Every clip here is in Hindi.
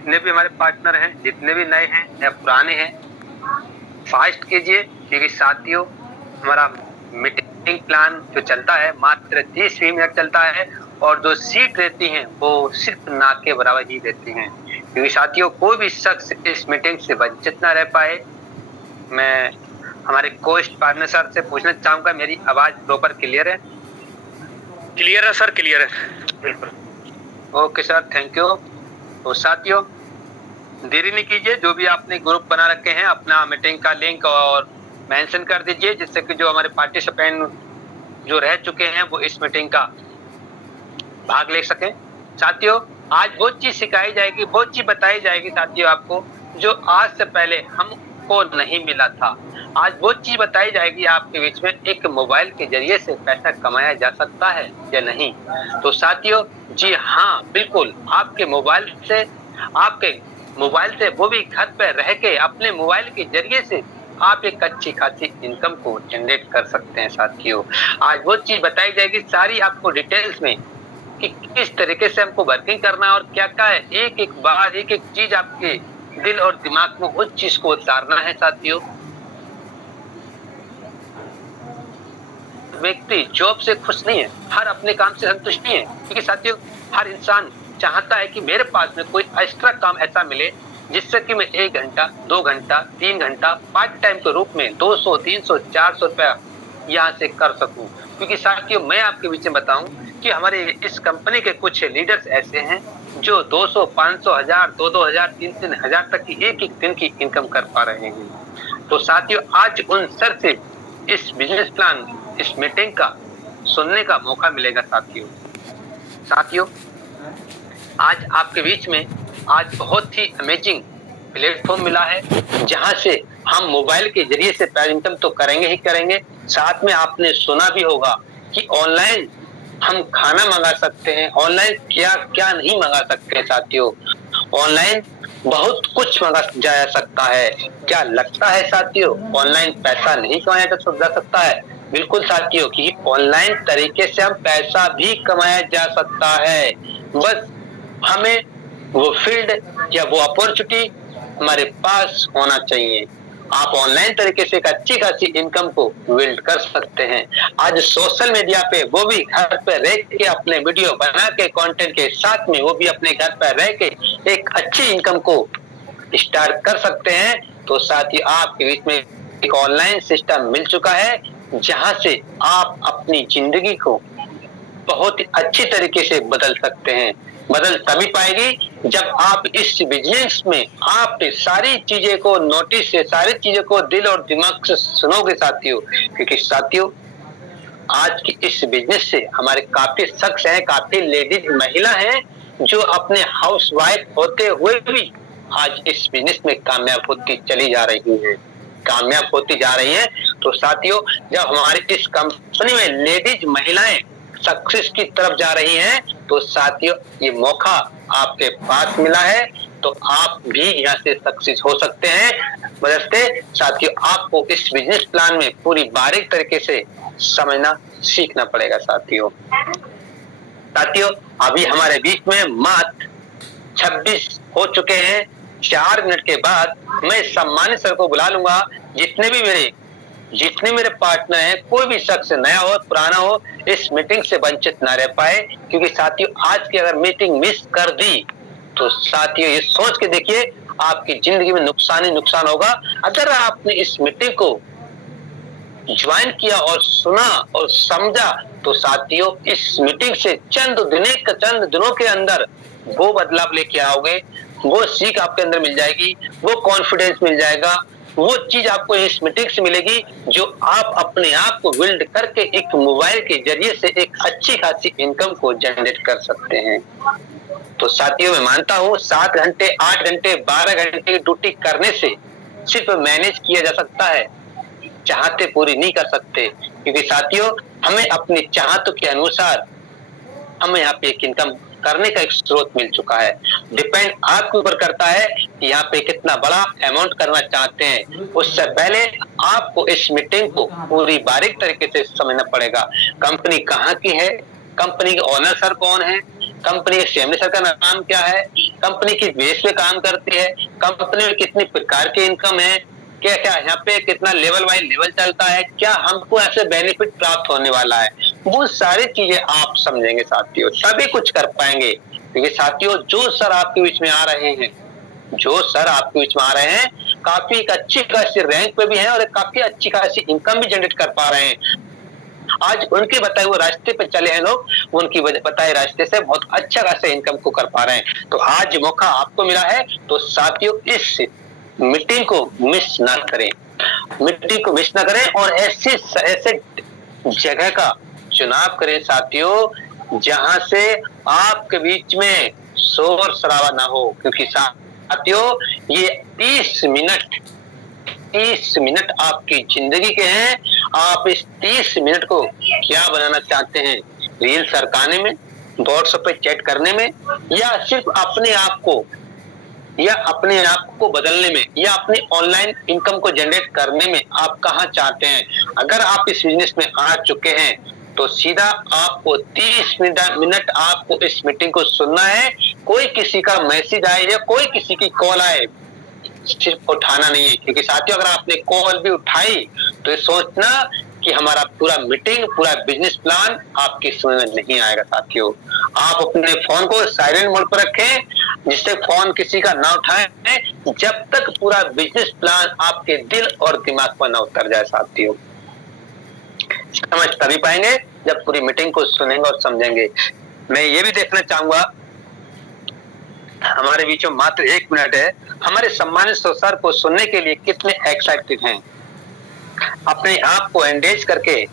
जितने भी हमारे पार्टनर हैं, जितने भी नए हैं या पुराने हैं, फास्ट कीजिए, क्योंकि साथियों हमारा मीटिंग प्लान जो चलता है मात्र 30 मिनट चलता है, और जो सीट रहती हैं वो सिर्फ ना के बराबर ही रहती हैं, क्योंकि साथियों कोई भी शख्स इस मीटिंग से वंचित ना रह पाए। मैं हमारे कोस्ट पार्टनर सर से पूछना चाहूंगा, मेरी आवाज प्रॉपर क्लियर है? क्लियर है सर, क्लियर है। बिल्कुल। Okay sir, thank you. तो साथियों देरी नहीं कीजिए, जो भी आपने ग्रुप बना रखे हैं अपना मीटिंग का लिंक और मेंशन कर दीजिए, जिससे कि जो हमारे पार्टिसिपेंट जो रह चुके हैं वो इस मीटिंग का भाग ले सकें। साथियों आज वो चीज सिखाई जाएगी, वो चीज बताई जाएगी साथियों आपको, जो आज से पहले हमको नहीं मिला था। आज वो चीज बताई जाएगी आपके बीच में, एक मोबाइल के जरिए से पैसा कमाया जा सकता है या नहीं। तो साथियों जी हाँ, बिल्कुल आपके मोबाइल से वो भी घर पे रह के अपने मोबाइल के जरिए से आप एक अच्छी खासी इनकम को जनरेट कर सकते हैं। साथियों आज वो चीज बताई जाएगी सारी आपको डिटेल्स में, कि किस तरीके से हमको वर्किंग करना है और क्या क्या है, एक एक बार एक एक चीज आपके दिल और दिमाग में उस चीज को उतारना है। साथियों व्यक्ति जॉब से खुश नहीं है, हर अपने काम से संतुष्ट नहीं है, क्योंकि साथियों हर इंसान चाहता है कि मेरे पास में कोई एक्स्ट्रा काम ऐसा मिले जिससे कि मैं 1 घंटा 2 घंटा 3 घंटा पार्ट टाइम के रूप में 200 300 400 रुपया यहाँ से कर सकूं। क्योंकि साथियों मैं आपके बीच में बताऊं कि हमारे इस कंपनी के कुछ लीडर्स ऐसे हैं जो 200 500 हजार 2 हजार 3 हजार तक की एक दिन की इनकम कर पा रहे हैं। तो साथियों आज उन सर से इस बिजनेस प्लान, इस मीटिंग का सुनने का मौका मिलेगा। साथियों आज आपके बीच में आज बहुत ही अमेजिंग प्लेटफॉर्म मिला है, जहां से हम मोबाइल के जरिए से पैसा इनकम तो करेंगे ही करेंगे, साथ में आपने सुना भी होगा कि ऑनलाइन हम खाना मंगा सकते हैं, ऑनलाइन क्या क्या नहीं मंगा सकते हैं। साथियों ऑनलाइन बहुत कुछ मंगा जा सकता है। क्या लगता है साथियों ऑनलाइन पैसा नहीं कमाया जा सकता है? बिल्कुल साथियों कि ऑनलाइन तरीके से हम पैसा भी कमाया जा सकता है, बस हमें वो फील्ड या वो अपॉर्चुनिटी हमारे पास होना चाहिए। आप ऑनलाइन तरीके से एक अच्छी खासी इनकम को बिल्ड कर सकते हैं। आज सोशल मीडिया पे वो भी घर पे रह के अपने वीडियो बना के कंटेंट के साथ में वो भी अपने घर पे रह के एक अच्छी इनकम को स्टार्ट कर सकते हैं। तो साथ ही आपके बीच में एक ऑनलाइन सिस्टम मिल चुका है, जहां से आप अपनी जिंदगी को बहुत ही अच्छी तरीके से बदल सकते हैं। बदल तभी पाएगी जब आप इस बिजनेस में आप सारी चीजें को नोटिस से, सारी चीजों को दिल और दिमाग से सुनोगे साथियों। क्योंकि साथियों आज की इस बिजनेस से हमारे काफी शख्स हैं, काफी लेडीज महिला हैं जो अपने हाउस वाइफ होते हुए भी आज इस बिजनेस में कामयाब होती चली जा रही है, कामयाब होती जा रही है। तो साथियों जब हमारी इस कंपनी में लेडीज महिलाएं सक्सेस की तरफ जा रही हैं, तो साथियों ये मौका आपके पास मिला है, तो आप भी यहाँ से सक्सेस हो सकते हैं। बदलते साथियों आपको इस बिजनेस प्लान में पूरी बारीक तरीके से समझना सीखना पड़ेगा। साथियों अभी हमारे बीच में मात्र 26 हो चुके हैं। 4 मिनट के बाद मैं सम्मानित सर को बुला लूंगा। जितने मेरे पार्टनर हैं, कोई भी शख्स नया हो पुराना हो, इस मीटिंग से वंचित ना रह पाए। क्योंकि साथियों आज की अगर मीटिंग मिस कर दी तो साथियों ये सोच के देखिए आपकी जिंदगी में नुकसान ही नुकसान होगा। अगर आपने इस मीटिंग को ज्वाइन किया और सुना और समझा, तो साथियों इस मीटिंग से चंद दिनों के अंदर वो बदलाव लेके आओगे, वो सीख आपके अंदर मिल जाएगी, वो कॉन्फिडेंस मिल जाएगा, वो चीज आपको इस मीटिंग से मिलेगी जो आप अपने आप को बिल्ड करके एक मोबाइल के जरिए से एक अच्छी खासी इनकम को जनरेट कर सकते हैं। तो साथियों मैं मानता हूँ 7 घंटे 8 घंटे 12 घंटे की ड्यूटी करने से सिर्फ मैनेज किया जा सकता है, चाहते पूरी नहीं कर सकते। क्योंकि साथियों हमें अपनी चाहतों के अनुसार हमें यहाँ पे एक इनकम करने का एक स्रोत मिल चुका है। डिपेंड आपके ऊपर करता है कि यहाँ पे कितना बड़ा अमाउंट करना चाहते हैं। उससे पहले आपको इस मीटिंग को पूरी बारीक तरीके से समझना पड़ेगा। कंपनी कहाँ की है, कंपनी के ओनर सर कौन है, कंपनी के सीएमडी सर का नाम क्या है, कंपनी किस बेस पे काम करती है, कंपनी में कितनी प्रकार की इनकम है, क्या क्या यहाँ पे कितना लेवल वाइज लेवल चलता है, क्या हमको ऐसे बेनिफिट प्राप्त होने वाला है, वो सारी चीजें आप समझेंगे साथियों, तभी कुछ कर पाएंगे। क्योंकि साथियों जो सर आपके बीच में आ रहे हैं, जो सर आपके बीच में आ रहे हैं, काफी एक अच्छी खासी रैंक पे भी हैं और काफी अच्छी खासी इनकम भी जनरेट कर पा रहे हैं। आज उनके बताए हुए रास्ते पे चले हैं लोग, उनकी बताए रास्ते से बहुत अच्छा खासा इनकम को कर पा रहे हैं। तो आज मौका आपको मिला है, तो साथियों इस मीटिंग को मिस ना करें, मीटिंग को मिस ना करें और ऐसे जगह का चुनाव करें साथियों, जहां से आपके बीच में शोर शराबा ना हो। क्योंकि साथियों ये 30 मिनट आपकी जिंदगी के हैं। आप इस 30 मिनट को क्या बनाना चाहते हैं, रील सरकाने में, व्हाट्सएप पे चैट करने में, या सिर्फ अपने आप को बदलने में, या अपनी ऑनलाइन इनकम को जनरेट करने में आप कहाँ चाहते हैं। अगर आप इस बिजनेस में आ चुके हैं तो सीधा आपको 30 मिनट आपको इस मीटिंग को सुनना है। कोई किसी का मैसेज आए या कोई किसी की कॉल आए, सिर्फ उठाना नहीं है। क्योंकि साथियों अगर आपने कॉल भी उठाई तो ये सोचना कि हमारा पूरा मीटिंग, पूरा बिजनेस प्लान आपकी समझ में नहीं आएगा। साथियों आप अपने फोन को साइलेंट मोड पर रखें, जिससे फोन किसी का ना उठाएं जब तक पूरा बिजनेस प्लान आपके दिल और दिमाग पर ना उतर जाए। साथियों समझ तभी पाएंगे जब पूरी मीटिंग को सुनेंगे और समझेंगे। मैं ये भी देखना चाहूंगा, हमारे बीच में मात्र 1 मिनट है, हमारे सम्मानित सर को सुनने के लिए कितने एक्साइटेड हैं। अपने आप को एंगेज करके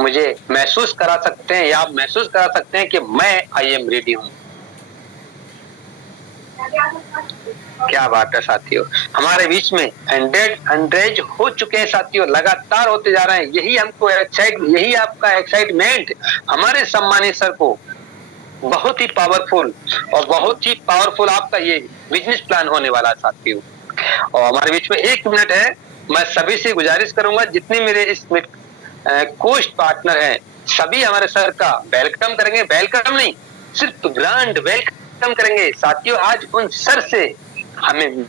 मुझे महसूस करा सकते हैं, या आप महसूस करा सकते हैं कि मैं आई एम रेडी हूं। क्या बात है साथियों, हमारे बीच में एंगेज हो चुके हैं साथियों, लगातार होते जा रहे हैं। यही हमको यही आपका एक्साइटमेंट हमारे सम्मानित सर को बहुत ही पावरफुल आपका ये बिजनेस प्लान होने वाला है साथियों। और हमारे बीच में 1 मिनट है, मैं सभी से गुजारिश करूंगा, जितने मेरे इस कोस्ट पार्टनर हैं सभी हमारे सर का वेलकम करेंगे। वेलकम नहीं, सिर्फ ग्रैंड वेलकम करेंगे साथियों। आज उन सर से हमें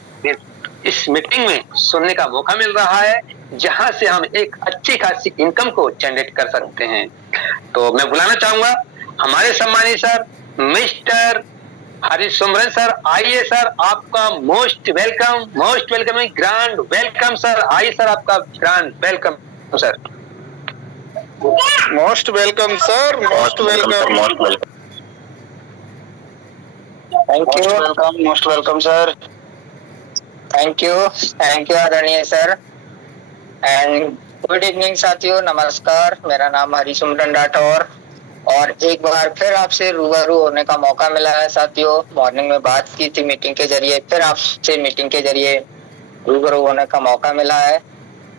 इस मीटिंग में सुनने का मौका मिल रहा है, जहां से हम एक अच्छी खासी इनकम को जनरेट कर सकते हैं। तो मैं बुलाना चाहूंगा हमारे सम्मानित सर मिस्टर हरिसुमरन सर। आइए सर, आपका most welcome grand welcome sir. आइए सर, आपका grand welcome sir. Most welcome sir, most welcome. Most welcome sir. Thank you आदरणीय सर। एंड गुड इवनिंग साथियों, नमस्कार। मेरा नाम हरिसुमरन राठौर और एक बार फिर आपसे रूबरू होने का मौका मिला है साथियों। मॉर्निंग में बात की थी मीटिंग के जरिए, फिर आपसे मीटिंग के जरिए रूबरू होने का मौका मिला है।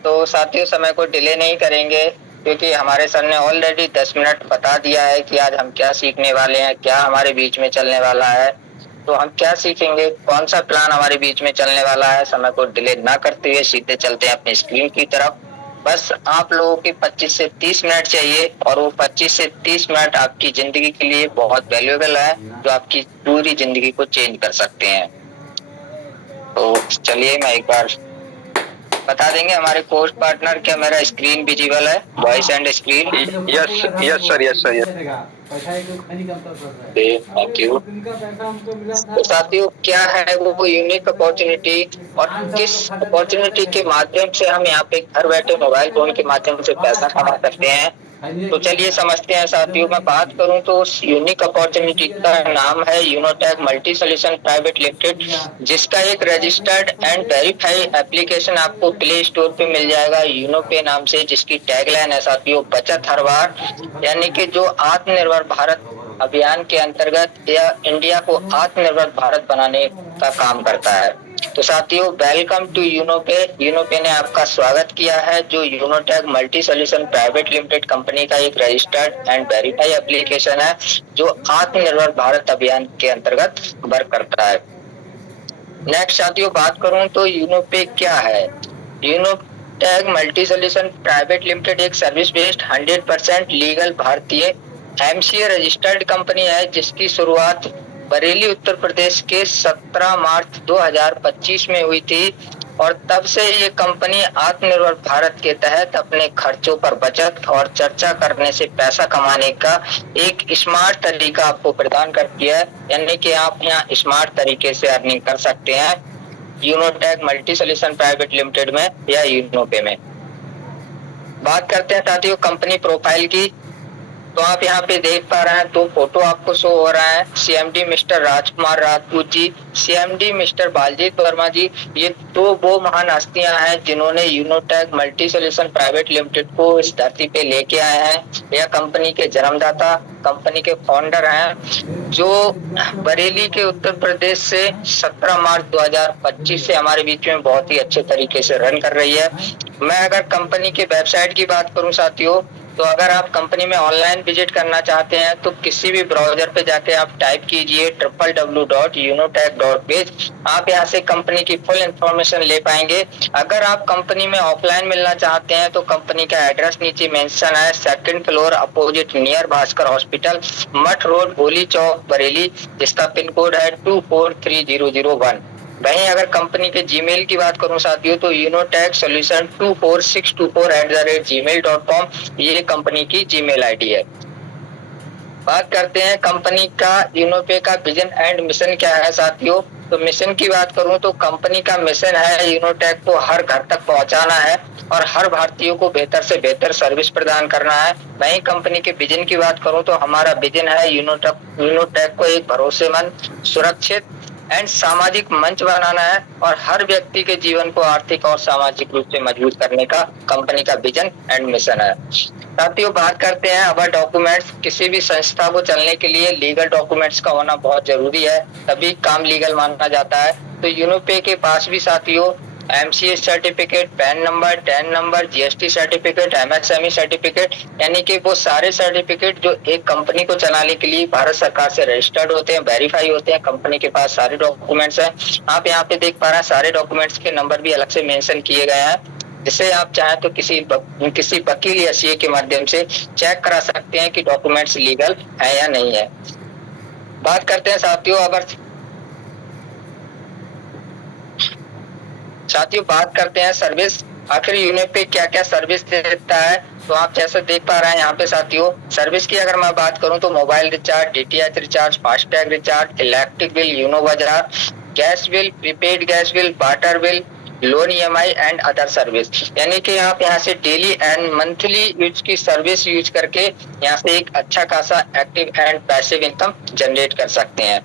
तो साथियों समय को डिले नहीं करेंगे, क्योंकि हमारे सर ने ऑलरेडी 10 मिनट बता दिया है कि आज हम क्या सीखने वाले हैं, क्या हमारे बीच में चलने वाला है। तो हम क्या सीखेंगे, कौन सा प्लान हमारे बीच में चलने वाला है, समय को डिले ना करते हुए सीधे चलते हैं अपनी स्क्रीन की तरफ। बस आप लोगों के 25 से 30 मिनट चाहिए, और वो 25 से 30 मिनट आपकी जिंदगी के लिए बहुत वैल्यूएबल है, जो आपकी पूरी जिंदगी को चेंज कर सकते हैं। तो चलिए मैं एक बार बता देंगे हमारे कोस्ट पार्टनर, क्या मेरा स्क्रीन विजिबल है, voice and screen? Yes sir. Thank you. तो साथियों क्या है वो यूनिक अपॉर्चुनिटी, और किस अपॉर्चुनिटी के माध्यम से हम यहाँ पे घर बैठे मोबाइल फोन के माध्यम से पैसा कमा सकते हैं। तो चलिए समझते हैं साथियों। मैं बात करूं तो उस यूनिक अपॉर्चुनिटी का नाम है यूनोटेक मल्टी सोल्यूशन प्राइवेट लिमिटेड, जिसका एक रजिस्टर्ड एंड वेरीफाई एप्लीकेशन आपको प्ले स्टोर पे मिल जाएगा यूनोपे नाम से, जिसकी टैगलाइन है साथियों बचत हर बार। यानी कि जो आत्मनिर्भर भारत अभियान के अंतर्गत या इंडिया को आत्मनिर्भर भारत बनाने का काम करता है। तो साथियों वेलकम टू यूनोपे। यूनोपे ने आपका स्वागत किया है, जो Unotech multi solution private limited company का एक रजिस्टर्ड एंड वेरीफाई एप्लीकेशन है, जो आत्मनिर्भर भारत अभियान के अंतर्गत वर्क करता है। नेक्स्ट साथियों बात करूं तो यूनोपे क्या है। यूनोटेक मल्टी सोल्यूशन प्राइवेट लिमिटेड एक सर्विस बेस्ड 100% लीगल भारतीय एमसीए रजिस्टर्ड कंपनी है जिसकी शुरुआत बरेली उत्तर प्रदेश के 17 मार्च 2025 में हुई थी और तब से ये कंपनी आत्मनिर्भर भारत के तहत अपने खर्चों पर बचत और चर्चा करने से पैसा कमाने का एक स्मार्ट तरीका आपको प्रदान करती है, यानी कि आप यहाँ स्मार्ट तरीके से अर्निंग कर सकते हैं यूनोटेक मल्टी सोल्यूशन प्राइवेट लिमिटेड में या यूनोपे में। बात करते हैं साथियों कंपनी प्रोफाइल की, तो आप यहाँ पे देख पा रहे हैं तो फोटो आपको शो हो रहा है सीएमडी मिस्टर राजकुमार राजपूत जी, सीएमडी मिस्टर बालजीत वर्मा जी। ये तो वो महान हस्तियां हैं जिन्होंने यूनोटेक मल्टी सोल्यूशन प्राइवेट लिमिटेड को इस धरती पे लेके आए हैं। यह कंपनी के जन्मदाता, कंपनी के फाउंडर हैं जो बरेली के उत्तर प्रदेश से 17 मार्च 2025 से हमारे बीच में बहुत ही अच्छे तरीके से रन कर रही है। मैं अगर कंपनी के वेबसाइट की बात करूं साथियों, तो अगर आप कंपनी में ऑनलाइन विजिट करना चाहते हैं तो किसी भी ब्राउजर पे जाके आप टाइप कीजिए www.unotech.biz। आप यहाँ से कंपनी की फुल इंफॉर्मेशन ले पाएंगे। अगर आप कंपनी में ऑफलाइन मिलना चाहते हैं तो कंपनी का एड्रेस नीचे मेंशन है, 2nd floor opposite near Bhaskar hospital, मठ रोड, गोली चौक, बरेली, जिसका पिन कोड है 243001। वहीं अगर कंपनी के जीमेल की बात करूं साथियों तो unotech-solution24624@gmail.com ये कंपनी की जीमेल आईडी है। बात करते हैं कंपनी का यूनोपे का विजन एंड मिशन क्या है साथियों। तो मिशन की बात करूं तो कंपनी का मिशन है यूनोटेक को हर घर तक पहुंचाना है और हर भारतीयों को बेहतर से बेहतर सर्विस प्रदान करना है। वहीं कंपनी के विजन की बात करूं तो हमारा विजन है यूनोटेक को एक भरोसेमंद, सुरक्षित एंड सामाजिक मंच बनाना है और हर व्यक्ति के जीवन को आर्थिक और सामाजिक रूप से मजबूत करने का कंपनी का विजन एंड मिशन है। साथियों बात करते हैं अब डॉक्यूमेंट्स। किसी भी संस्था को चलने के लिए लीगल डॉक्यूमेंट्स का होना बहुत जरूरी है, तभी काम लीगल माना जाता है। तो यूनोपे के पास भी साथियों MCA certificate, pan number, tan number, GST certificate, MSME certificate, यानी कि वो सारे सर्टिफिकेट जो एक कंपनी को चलाने के लिए भारत सरकार से रजिस्टर्ड होते हैं, वेरीफाई होते हैं। कंपनी के पास सारे डॉक्यूमेंट्स हैं। आप यहाँ पे देख पा रहे हैं सारे डॉक्यूमेंट्स के नंबर भी अलग से मेंशन किए गए हैं, जिससे आप चाहें तो किसी वकील या सीए के माध्यम से चेक करा सकते हैं कि डॉक्यूमेंट्स लीगल है या नहीं है। बात करते हैं साथियों बात करते हैं सर्विस। आखिर यूनोपे क्या क्या सर्विस देता है, तो आप जैसे देख पा रहे हैं यहाँ पे साथियों सर्विस की अगर मैं बात करूं तो mobile recharge, DTH recharge, FASTag recharge, electric bill, Uno बाजार, gas bill, prepaid gas bill, water bill, loan EMI and other service, यानी कि आप यहाँ से डेली एंड मंथली यूज की सर्विस यूज करके यहाँ से एक अच्छा खासा active and passive income generate कर सकते हैं।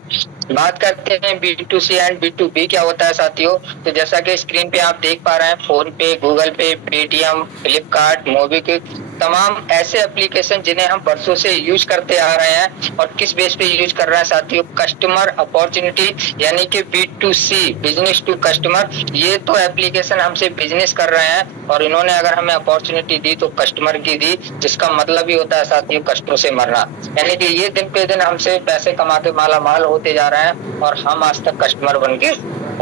बात करते हैं B2C एंड B2B क्या होता है साथियों। तो जैसा कि स्क्रीन पे आप देख पा रहे हैं फोन पे, गूगल पे, पेटीएम, फ्लिपकार्ट, मोबीक्विक, तमाम ऐसे एप्लीकेशन जिन्हें हम वर्षों से यूज करते आ रहे हैं। और किस बेस पे यूज कर रहे हैं साथियों, कस्टमर अपॉर्चुनिटी, यानी कि B2C, बिजनेस टू कस्टमर। ये तो एप्लीकेशन हमसे बिजनेस कर रहे हैं और इन्होंने अगर हमें अपॉर्चुनिटी दी तो कस्टमर की दी, जिसका मतलब ही होता है साथियों कस्टमर से मरना, यानी कि ये दिन पे दिन हमसे पैसे कमा के माला माल होते जा रहे हैं और हम आज तक कस्टमर बन के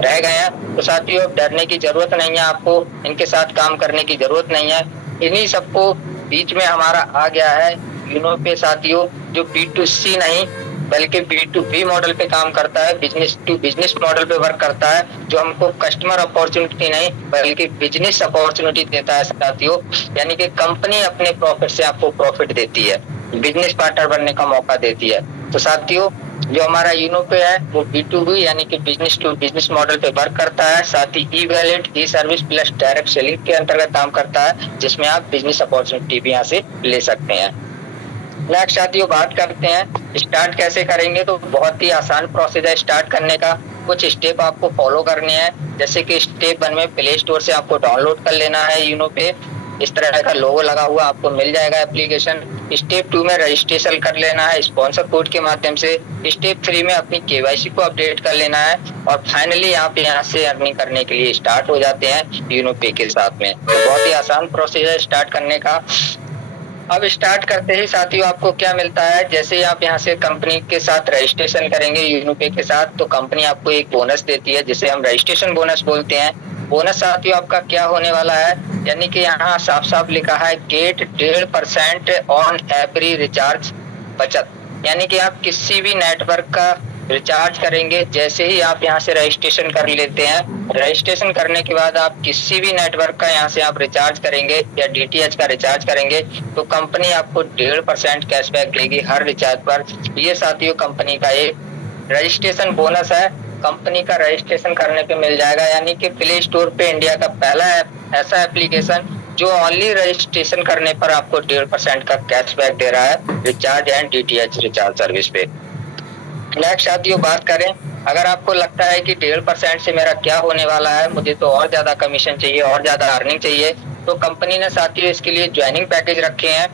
रह गए हैं। तो साथियों डरने की जरूरत नहीं है, आपको इनके साथ काम करने की जरूरत नहीं है। इन्हीं सबको बीच में हमारा आ गया है यूनोपे साथियों, जो B2C नहीं बल्कि B2B मॉडल पे काम करता है, बिजनेस टू बिजनेस मॉडल पे वर्क करता है, जो हमको कस्टमर अपॉर्चुनिटी नहीं बल्कि बिजनेस अपॉर्चुनिटी देता है साथियों। यानी कि कंपनी अपने प्रॉफिट से आपको प्रॉफिट देती है, बिजनेस पार्टनर बनने का मौका देती है। तो साथियों जो हमारा यूनोपे है वो B2B यानी कि बिजनेस टू बिजनेस मॉडल पे वर्क करता है, साथ ही ई वैलेट, ई सर्विस प्लस डायरेक्ट सेलिंग के अंतर्गत काम करता है, जिसमें आप बिजनेस अपॉर्चुनिटी भी यहाँ से ले सकते हैं। नेक्स्ट साथियों बात करते हैं स्टार्ट कैसे करेंगे। तो बहुत ही आसान प्रोसेस है स्टार्ट करने का। कुछ स्टेप आपको फॉलो करने हैं, जैसे कि स्टेप 1 में प्ले स्टोर से आपको डाउनलोड कर लेना है यूनोपे। इस तरह का लोगो लगा हुआ आपको मिल जाएगा एप्लीकेशन। स्टेप 2 में रजिस्ट्रेशन कर लेना है स्पॉन्सर कोड के माध्यम से। स्टेप 3 में अपनी केवाईसी को अपडेट कर लेना है और फाइनली आप यहाँ से अर्निंग करने के लिए स्टार्ट हो जाते हैं यूनोपे के साथ में। तो बहुत ही आसान प्रोसेस है स्टार्ट करने का। अब स्टार्ट करते ही साथियों आपको क्या मिलता है, जैसे ही आप यहाँ से कंपनी के साथ रजिस्ट्रेशन करेंगे यूनोपे के साथ, तो कंपनी आपको एक बोनस देती है जिसे हम रजिस्ट्रेशन बोनस बोलते हैं। बोनस साथियों आपका क्या होने वाला है, यानी कि यहाँ साफ साफ लिखा है गेट 1.5% ऑन एवरी रिचार्ज बचत, यानी कि आप किसी भी नेटवर्क का रिचार्ज करेंगे, जैसे ही आप यहाँ से रजिस्ट्रेशन कर लेते हैं, रजिस्ट्रेशन करने के बाद आप किसी भी नेटवर्क का यहाँ से आप रिचार्ज करेंगे या डीटीएच का रिचार्ज करेंगे तो कंपनी आपको 1.5% कैशबैक देगी हर रिचार्ज पर। ये साथियों कंपनी का एक रजिस्ट्रेशन बोनस है, कंपनी का रजिस्ट्रेशन करने पे मिल जाएगा, यानी कि प्ले स्टोर पे इंडिया का पहला ऐसा एप्लीकेशन जो ओनली रजिस्ट्रेशन करने पर आपको 1.5% का कैशबैक दे रहा है recharge and DTH recharge service पे। नेक्स्ट साथियों बात करें, अगर आपको लगता है कि 1.5% से मेरा क्या होने वाला है, मुझे तो और ज्यादा कमीशन चाहिए, और ज्यादा अर्निंग चाहिए, तो कंपनी ने साथियों इसके लिए ज्वाइनिंग पैकेज रखे हैं।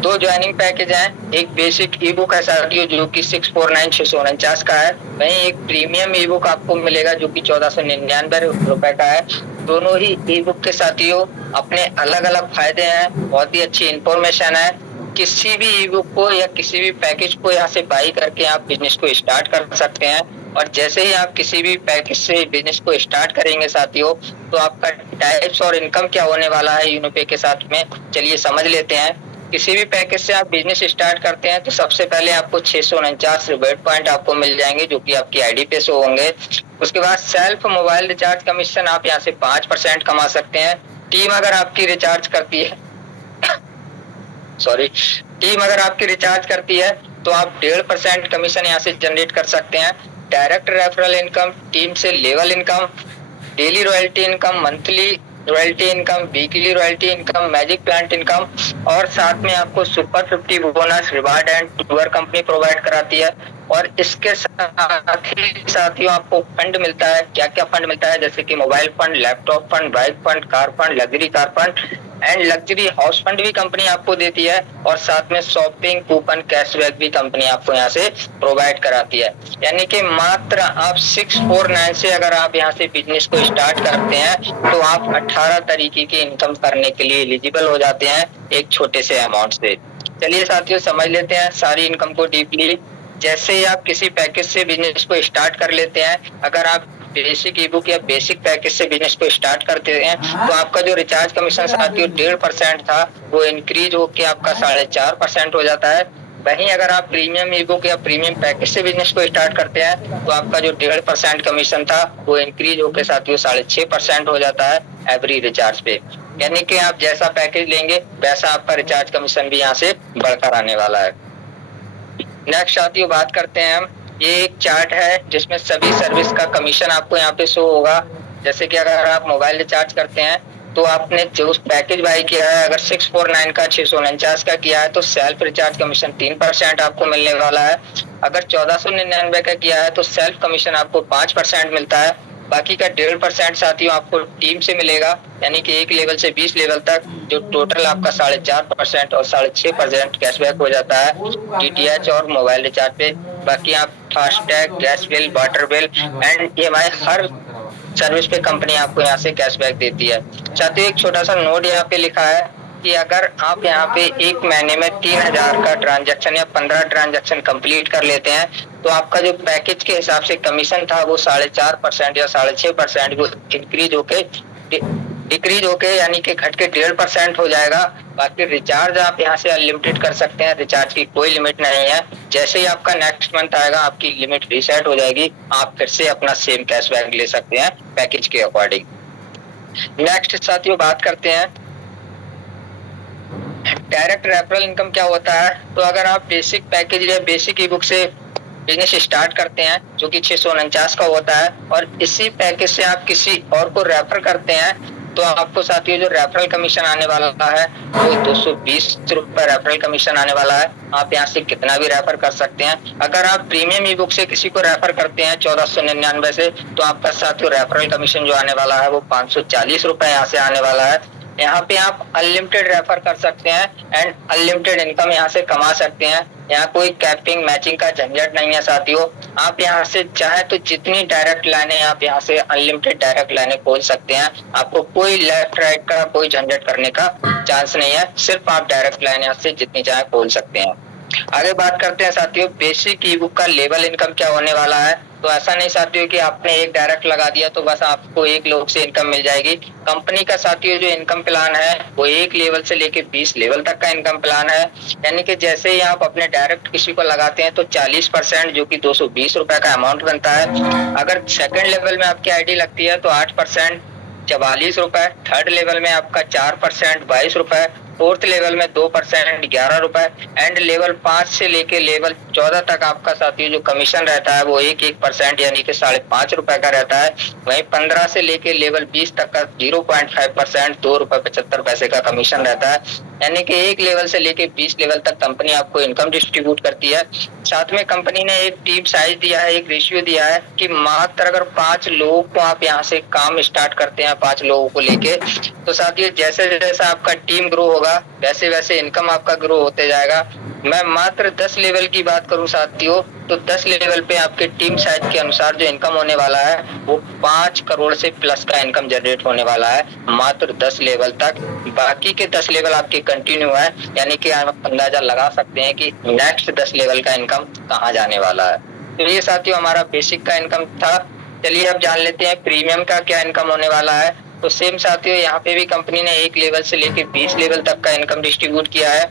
2 ज्वाइनिंग पैकेज हैं, एक बेसिक ई बुक है साथियों जो कि 649 का है, वहीं एक प्रीमियम ई बुक आपको मिलेगा जो कि 1499 रुपए का है। दोनों ही ई बुक के साथियों अपने अलग अलग फायदे हैं, बहुत ही अच्छी इंफॉर्मेशन है। किसी भी ई बुक को या किसी भी पैकेज को यहाँ से बाई करके आप बिजनेस को स्टार्ट कर सकते हैं, और जैसे ही आप किसी भी पैकेज से बिजनेस को स्टार्ट करेंगे साथियों तो आपका टाइप्स और इनकम क्या होने वाला है यूनोपे के साथ में, चलिए समझ लेते हैं। किसी भी पैकेज से आप बिजनेस स्टार्ट करते हैं तो सबसे पहले आपको 649 रिबेट पॉइंट आपको मिल जाएंगे जो कि आपकी आईडी पे शो होंगे। उसके बाद सेल्फ मोबाइल रिचार्ज कमीशन आप यहाँ से 5% कमा सकते हैं। टीम अगर आपकी रिचार्ज करती है टीम अगर आपकी रिचार्ज करती है तो आप 1.5% कमीशन यहाँ से जनरेट कर सकते हैं। डायरेक्ट रेफरल इनकम, टीम से level income, daily royalty income, monthly royalty income, weekly royalty income, magic plant income, और साथ में आपको super 50 bonus reward and tour company provide कराती है। और इसके साथ ही साथियों आपको फंड मिलता है। क्या क्या फंड मिलता है, जैसे कि mobile fund, laptop fund, bike fund, car fund, luxury car fund and luxury house fund भी कंपनी आपको देती है, और साथ में शॉपिंग कूपन कैशबैक भी कंपनी आपको यहाँ से प्रोवाइड कराती है। यानी कि मात्र आप 649 से अगर आप यहाँ से बिजनेस को स्टार्ट करते हैं तो आप 18 तरीके की इनकम करने के लिए एलिजिबल हो जाते हैं एक छोटे से अमाउंट से। चलिए साथियों समझ लेते हैं सारी इनकम को डीपली। जैसे ही आप किसी पैकेज से बिजनेस को स्टार्ट कर लेते हैं, अगर आप बेसिक ई बुक या बेसिक पैकेज से बिजनेस को स्टार्ट करते हैं तो आपका जो रिचार्ज कमीशन साथियों 1.5% था वो इंक्रीज होके आपका 4.5% हो जाता है। वहीं अगर आप प्रीमियम ई बुक या प्रीमियम पैकेज से बिजनेस को स्टार्ट करते हैं तो आपका जो 1.5% कमीशन था वो इंक्रीज होके साथियों 6.5% हो जाता है एवरी रिचार्ज पे। यानी कि आप जैसा पैकेज लेंगे वैसा आपका रिचार्ज कमीशन भी यहाँ से बढ़कर आने वाला है। नेक्स्ट साथियों बात करते हैं हम, ये एक चार्ट है जिसमें सभी सर्विस का कमीशन आपको यहाँ पे शो होगा। जैसे कि अगर आप मोबाइल रिचार्ज करते हैं तो आपने जो पैकेज बाई किया है, अगर 649 का 649 का किया है तो सेल्फ रिचार्ज कमीशन 3% आपको मिलने वाला है। अगर 1499 का किया है तो सेल्फ कमीशन आपको 5% मिलता है। बाकी का 1.5% साथियों आपको टीम से मिलेगा, यानी कि 1 लेवल से 20 लेवल तक जो टोटल आपका 4.5% और 6.5% कैशबैक हो जाता है डीटीएच और मोबाइल रिचार्ज पे। बाकी आप FASTag, gas bill, water bill and EMI her service पे कंपनी आपको यहाँ से कैशबैक देती है। साथियों एक छोटा सा नोट यहाँ पे लिखा है कि अगर आप यहाँ पे एक महीने में 3000 का ट्रांजैक्शन या 15 ट्रांजैक्शन कंप्लीट कर लेते हैं तो आपका जो पैकेज के हिसाब से कमीशन था वो 4.5% या 6.5% वो डिक्रीज होके यानी कि घट के 1.5% हो जाएगा। बाकी रिचार्ज आप यहाँ से अनलिमिटेड कर सकते हैं, रिचार्ज की कोई लिमिट नहीं है। जैसे ही आपका नेक्स्ट मंथ आएगा आपकी लिमिट रीसेट हो जाएगी, आप फिर से अपना सेम कैशबैक ले सकते हैं पैकेज के अकॉर्डिंग। नेक्स्ट साथियों बात करते हैं डायरेक्ट रेफरल इनकम क्या होता है। तो अगर आप बेसिक पैकेज या बेसिक ई बुक से बिजनेस स्टार्ट करते हैं जो कि 649 का होता है और इसी पैकेज से आप किसी और को रेफर करते हैं तो आपको साथियों जो रेफरल कमीशन आने वाला है वो 220 रुपए रेफरल कमीशन आने वाला है। आप यहाँ से कितना भी रेफर कर सकते हैं। अगर आप प्रीमियम ई बुक से किसी को रेफर करते हैं 1499 से तो आपका साथियों रेफरल कमीशन जो आने वाला है वो 540 रुपए यहाँ से आने वाला है। यहाँ पे आप अनलिमिटेड रेफर कर सकते हैं एंड अनलिमिटेड इनकम यहाँ से कमा सकते हैं। यहाँ कोई कैपिंग मैचिंग का झंझट नहीं है साथियों। आप यहाँ से चाहे तो जितनी डायरेक्ट लाइनें आप यहाँ से अनलिमिटेड डायरेक्ट लाइनें खोल सकते हैं। आपको कोई लेफ्ट राइट का कोई झंझट करने का चांस नहीं है, सिर्फ आप डायरेक्ट लाइन यहाँ से जितनी चाहे खोल सकते हैं। आगे बात करते हैं साथियों बेसिक ई बुक का लेवल इनकम क्या होने वाला है। तो ऐसा नहीं साथियों कि आपने एक डायरेक्ट लगा दिया तो बस आपको एक लोग से इनकम मिल जाएगी। कंपनी का साथियों जो इनकम प्लान है वो 1 लेवल से लेके 20 लेवल तक का इनकम प्लान है। यानी कि जैसे ही आप अपने डायरेक्ट किसी को लगाते हैं तो 40% जो कि 220 रुपए का अमाउंट बनता है। अगर सेकंड लेवल में आपकी आईडी लगती है तो 8% 44 रुपए, थर्ड लेवल में आपका 4% 22 रुपए, फोर्थ लेवल में 2% 11 रुपए एंड लेवल 5 से लेके लेवल 14 तक आपका साथियों जो कमीशन रहता है वो 1% यानी कि 5.5 रुपए का रहता है। वहीं 15 से लेके लेवल 20 तक का 0.5% 2 रुपए 75 पैसे का कमीशन रहता है। यानी कि 1 लेवल से लेके 20 लेवल तक कंपनी आपको इनकम डिस्ट्रीब्यूट करती है। साथ में कंपनी ने एक टीम साइज दिया है, एक रेशियो दिया है कि मात्र अगर 5 लोगों को आप यहाँ से काम स्टार्ट करते हैं 5 लोगों को लेके, तो साथियों जैसे जैसे आपका टीम ग्रो होगा वैसे वैसे इनकम आपका ग्रो होते जाएगा। मैं मात्र 10 लेवल की बात करूं साथियों तो 10 लेवल पे आपके टीम साइज के अनुसार जो इनकम होने वाला है वो 5 करोड़ से प्लस का इनकम जनरेट होने वाला है मात्र 10 लेवल तक। बाकी के 10 लेवल आपके कंटिन्यू है, यानी कि आप अंदाजा लगा सकते हैं कि नेक्स्ट 10 लेवल का इनकम कहाँ जाने वाला है। तो ये साथियों हमारा बेसिक का इनकम था। चलिए अब जान लेते हैं प्रीमियम का क्या इनकम होने वाला है। तो सेम साथियों यहाँ पे भी कंपनी ने 1 लेवल से लेके 20 लेवल तक का इनकम डिस्ट्रीब्यूट किया है।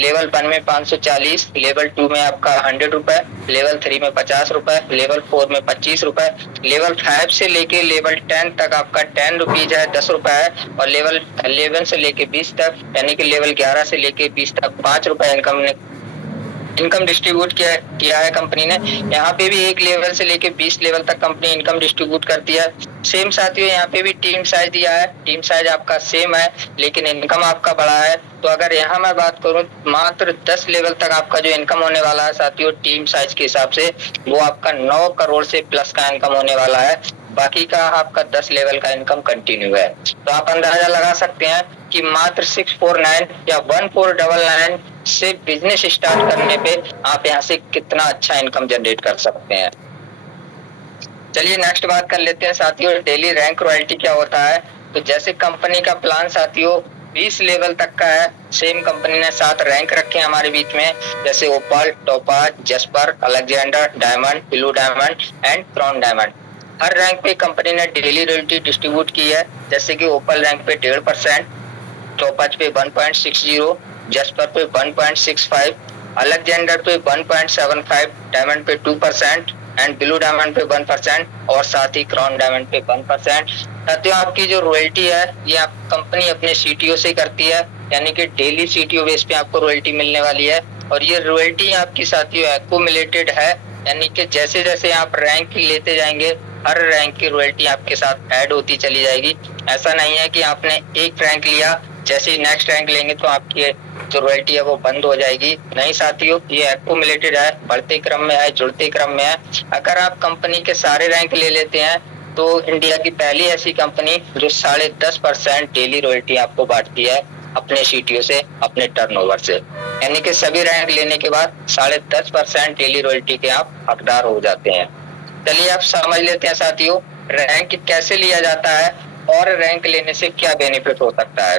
लेवल 1 में 540, लेवल 2 में आपका 100 रुपए, लेवल 3 में 50 रुपए, लेवल 4 में 25 रुपए, लेवल 5 से लेके लेवल 10 तक आपका 10 रुपीज है, 10 रुपए है और लेवल 11 से लेके 20 तक यानी कि लेवल 11 से लेके 20 तक 5 रुपए इनकम डिस्ट्रीब्यूट किया है कंपनी ने। यहाँ पे भी 1 लेवल से लेके 20 लेवल तक कंपनी इनकम डिस्ट्रीब्यूट करती है। सेम साथियों यहाँ पे भी टीम साइज दिया है, टीम साइज आपका सेम है लेकिन इनकम आपका बड़ा है। तो अगर यहाँ मैं बात करूँ मात्र 10 लेवल तक आपका जो इनकम होने वाला है साथियों टीम साइज के हिसाब से वो आपका 9 करोड़ से प्लस का इनकम होने वाला है। बाकी का आपका 10 लेवल का इनकम कंटिन्यू है। तो आप अंदाजा लगा सकते हैं कि मात्र 649 या 1499 से बिजनेस स्टार्ट करने पे आप यहाँ से कितना अच्छा इनकम जनरेट कर सकते हैं। चलिए नेक्स्ट बात कर लेते हैं साथियों डेली रैंक रॉयल्टी क्या होता है। तो जैसे कंपनी का प्लान साथियों 20 लेवल तक का है, सेम कंपनी ने 7 रैंक रखे हैं हमारे बीच में, जैसे opal, topaz, jasper, Alexander, diamond, blue diamond and crown diamond. हर रैंक पे कंपनी ने डेली रॉयल्टी डिस्ट्रीब्यूट की है। जैसे कि ओपल रैंक पे 1.5%, टोपाज पे 1.60, जस्पर पे 1.65, अलेक्जेंडर पे 1.75, डायमंड पे 2% एंड ब्लू डायमंड पे 1% और साथ ही क्राउन डायमंड पे 1%। साथियों आपकी जो रॉयल्टी है ये आप कंपनी अपने सीटीओ से करती है, यानी कि डेली सीटीओ बेस पे आपको रॉयल्टी मिलने वाली है। और ये रॉयल्टी आपकी साथियों एक्यूमुलेटेड है, यानी कि जैसे जैसे आप रैंक लेते जाएंगे हर रैंक की रॉयल्टी आपके साथ ऐड होती चली जाएगी। ऐसा नहीं है कि आपने एक रैंक लिया जैसे ही नेक्स्ट रैंक लेंगे तो आपकी जो रॉयल्टी है वो बंद हो जाएगी। नहीं साथियों ये एक्यूमुलेटेड है, बढ़ते क्रम में है, जुड़ते क्रम में है। अगर आप कंपनी के सारे रैंक ले लेते हैं तो इंडिया की पहली ऐसी कंपनी जो 10.5% डेली रॉयल्टी आपको बांटती है अपने सीटीओ से, अपने टर्नओवर से, यानी कि सभी रैंक लेने के बाद 10.5% डेली रॉयल्टी के आप हकदार हो जाते हैं। चलिए आप समझ लेते हैं साथियों रैंक कैसे लिया जाता है और रैंक लेने से क्या बेनिफिट हो सकता है।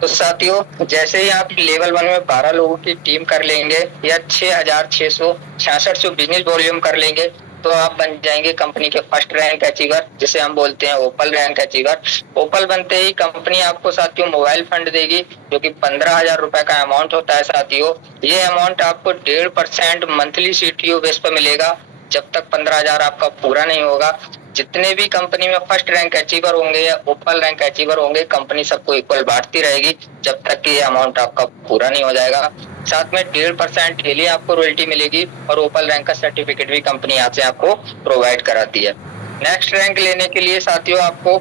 तो साथियों जैसे ही आप लेवल 1 में 12 लोगों की टीम कर लेंगे या 6,666 बिजनेस वॉल्यूम कर लेंगे तो आप बन जाएंगे कंपनी के फर्स्ट रैंक अचीवर, जिसे हम बोलते हैं ओपल रैंक अचीवर। ओपल बनते ही कंपनी आपको साथियों मोबाइल फंड देगी जो कि 15,000 रुपए का अमाउंट होता है साथियों। ये अमाउंट आपको 1.5% मंथली सीटीओ बेस पर मिलेगा जब तक 15,000 आपका पूरा नहीं होगा। जितने भी कंपनी में फर्स्ट रैंक अचीवर होंगे या ओपल रैंक अचीवर होंगे कंपनी सबको इक्वल बांटती रहेगी जब तक कि ये अमाउंट आपका पूरा नहीं हो जाएगा। साथ में 1.5% डेली आपको रॉयल्टी मिलेगी और ओपल रैंक का सर्टिफिकेट भी कंपनी यहाँ से आपको प्रोवाइड कराती है। नेक्स्ट रैंक लेने के लिए साथियों आपको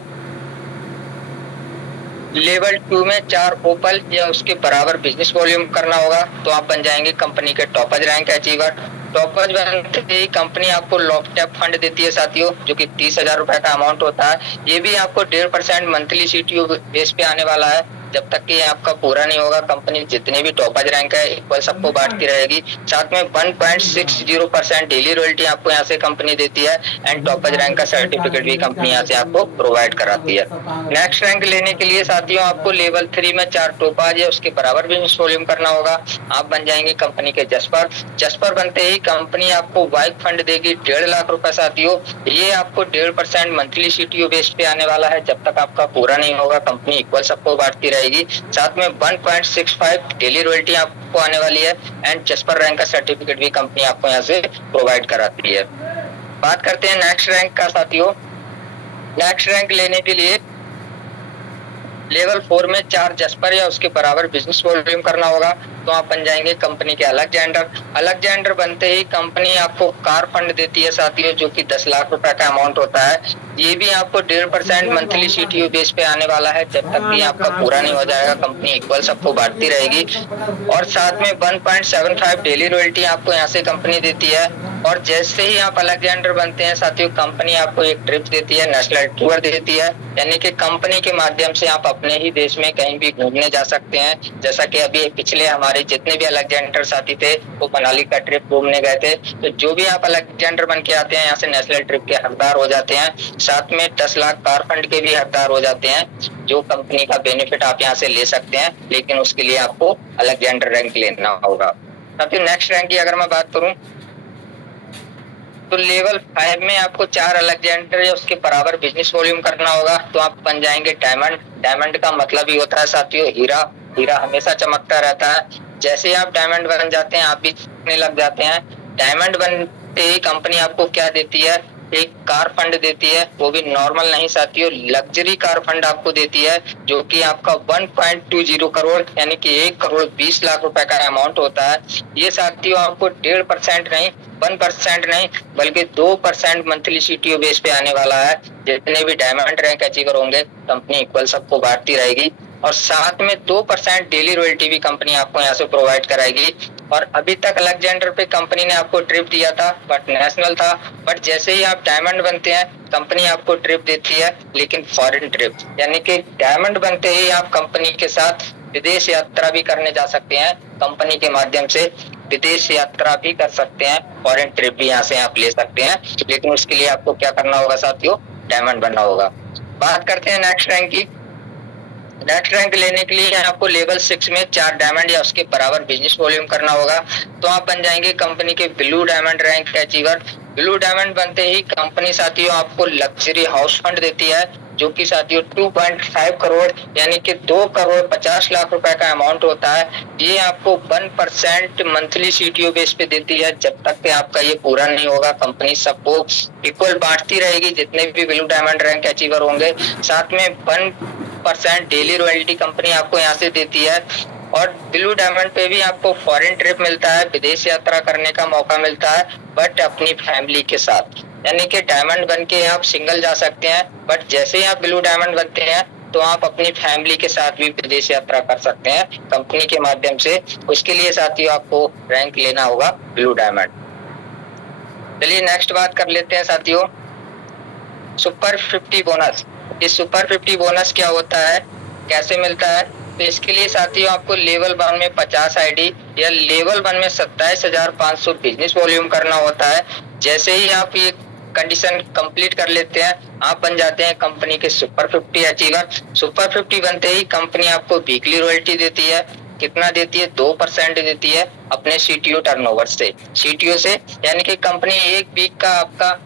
लेवल 2 में 4 ओपल या उसके बराबर बिजनेस वॉल्यूम करना होगा तो आप बन जाएंगे कंपनी के टॉपज रैंक अचीवर। टॉपज बनते ही कंपनी आपको लॉकटैप फंड देती है साथियों जो कि 30,000 रुपए का अमाउंट होता है। ये भी आपको 1.5% मंथली सीटीओ बेस पे आने वाला है। जब तक कि आपका पूरा नहीं होगा कंपनी जितने भी टॉपर्स रैंक है इक्वल सबको बांटती रहेगी। साथ में 1.60% डेली रॉयल्टी आपको यहाँ से कंपनी देती है एंड टॉपर्स रैंक का सर्टिफिकेट भी कंपनी यहाँ से आपको प्रोवाइड कराती है। नेक्स्ट रैंक लेने के लिए साथियों आपको लेवल 3 में 4 टॉपर्स या उसके बराबर बिजनेस वॉल्यूम करना होगा। आप बन जाएंगे कंपनी के जस्पर। जस्पर बनते ही कंपनी आपको वाइक फंड देगी 1.5 लाख रुपए साथियों। ये आपको 1.5% मंथली सीटीओ बेस पे आने वाला है। जब तक आपका पूरा नहीं होगा कंपनी इक्वल सबको बांटती रहेगी। साथ में 1.65 डेली रॉयल्टी आपको आने वाली है एंड जस्पर रैंक का सर्टिफिकेट भी कंपनी आपको यहाँ से प्रोवाइड कराती है। बात करते हैं नेक्स्ट रैंक का साथियों। नेक्स्ट रैंक लेने के लिए लेवल 4 में 4 जस्पर या उसके बराबर बिजनेस वॉल्यूम करना होगा। तो आप बन जाएंगे कंपनी के अलेक्जेंडर। अलेक्जेंडर बनते ही कंपनी आपको कार फंड देती है साथियों, जो कि 10 लाख रुपए का अमाउंट होता है। ये भी आपको 1.5% मंथली सीटीओ बेस पे आने वाला है। जब तक भी आपका पूरा नहीं हो जाएगा कंपनी इक्वल सबको बांटती रहेगी। और साथ में 1.75 डेली रॉयल्टी आपको यहाँ से कंपनी देती है। और जैसे ही आप अलेक्जेंडर बनते हैं साथियों कंपनी आपको एक ट्रिप देती है, नेशनल टूर देती है, यानी कि कंपनी के माध्यम से आप अपने ही देश में कहीं भी घूमने जा सकते हैं। जैसा कि अभी पिछले हमारे जितने भी अलेक्जेंडर साथी थे वो मनाली का ट्रिप घूमने गए थे। तो जो भी आप अलेक्जेंडर बन के आते हैं यहाँ से नेशनल ट्रिप के हकदार हो जाते हैं। साथ में 10 लाख कार फंड के भी हकदार हो जाते हैं, जो कंपनी का बेनिफिट आप यहाँ से ले सकते हैं, लेकिन उसके लिए आपको अलेक्जेंडर रैंक लेना होगा। साथियों नेक्स्ट रैंक की अगर मैं बात करूं तो लेवल 5 में आपको 4 अलेक्जेंडर या उसके बराबर बिजनेस वॉल्यूम करना होगा। तो आप बन जाएंगे डायमंड। डायमंड का मतलब ही होता है साथियों हीरा। हीरा हमेशा चमकता रहता है। जैसे ही आप डायमंड बन जाते हैं आप भी चमकने लग जाते हैं। डायमंड बनते ही कंपनी आपको क्या देती है, एक कार फंड देती है। वो भी नॉर्मल नहीं साथियों, लग्जरी कार फंड आपको देती है, जो कि आपका 1.20 करोड़ यानी कि 1 करोड़ 20 लाख रुपए का अमाउंट होता है। ये साथियों आपको 1.5% नहीं 1% नहीं बल्कि 2% मंथली सीटीओ बेस पे आने वाला है। जितने भी डायमंड रैंक अचीवर होंगे कंपनी इक्वल सबको बांटती रहेगी। और साथ में 2% डेली रॉयल्टी भी कंपनी आपको यहाँ से प्रोवाइड कराएगी। और अभी तक अलेक्जेंडर पे कंपनी ने आपको ट्रिप दिया था बट नेशनल था, बट जैसे ही आप डायमंड बनते हैं कंपनी आपको ट्रिप देती है, लेकिन फॉरेन ट्रिप, यानी कि डायमंड बनते ही आप कंपनी के साथ विदेश यात्रा भी करने जा सकते हैं। कंपनी के माध्यम से विदेश यात्रा भी कर सकते हैं, फॉरेन ट्रिप भी यहाँ से आप ले सकते हैं, लेकिन उसके लिए आपको क्या करना होगा साथियों, डायमंड बनना होगा। बात करते हैं नेक्स्ट रैंक की। नेक्स्ट रैंक लेने के लिए आपको लेवल 6 में 4 डायमंड या उसके बराबर बिजनेस वॉल्यूम करना होगा। तो आप बन जाएंगे कंपनी के blue diamond rank achiever. Blue diamond बनते ही कंपनी साथियों आपको लग्जरी हाउस फंड देती है, जो कि साथियों 2.5 करोड़ यानी कि 2 करोड़ 50 लाख रुपए का अमाउंट होता है। ये आपको 1% मंथली सीटीओ बेस पे देती है। जब तक कि आपका ये पूरा नहीं होगा कंपनी सबको इक्वल बांटती रहेगी, जितने भी ब्लू डायमंड रैंक अचीवर होंगे। साथ में 1% डेली रॉयल्टी कंपनी आपको यहाँ से देती है। और ब्लू डायमंड पे भी आपको फॉरेन ट्रिप मिलता है, विदेश यात्रा करने का मौका मिलता है, बट अपनी फैमिली के साथ। यानी कि डायमंड बन के आप सिंगल जा सकते हैं, बट जैसे ही आप ब्लू डायमंड बनते हैं तो आप अपनी फैमिली के साथ भी विदेश यात्रा कर सकते हैं कंपनी के माध्यम से। उसके लिए साथियों आपको रैंक लेना होगा ब्लू डायमंड। चलिए नेक्स्ट बात कर लेते हैं साथियों, सुपर 50 बोनस। इस सुपर 50 बोनस क्या होता है, कैसे मिलता है? तो इसके लिए साथियों आपको लेवल 1 में 50 आईडी या लेवल 1 में 27,500 बिजनेस वॉल्यूम करना होता है। जैसे ही आप ये कंडीशन कंप्लीट कर लेते हैं आप बन जाते हैं कंपनी के सुपर 50 अचीवर। सुपर 50 बनते ही कंपनी आपको वीकली रॉयल्टी देती है। कितना देती है? 2% देती है अपने सीटीओ टर्नओवर से, सीटीओ से, यानी कि कंपनी एक वीक का आपका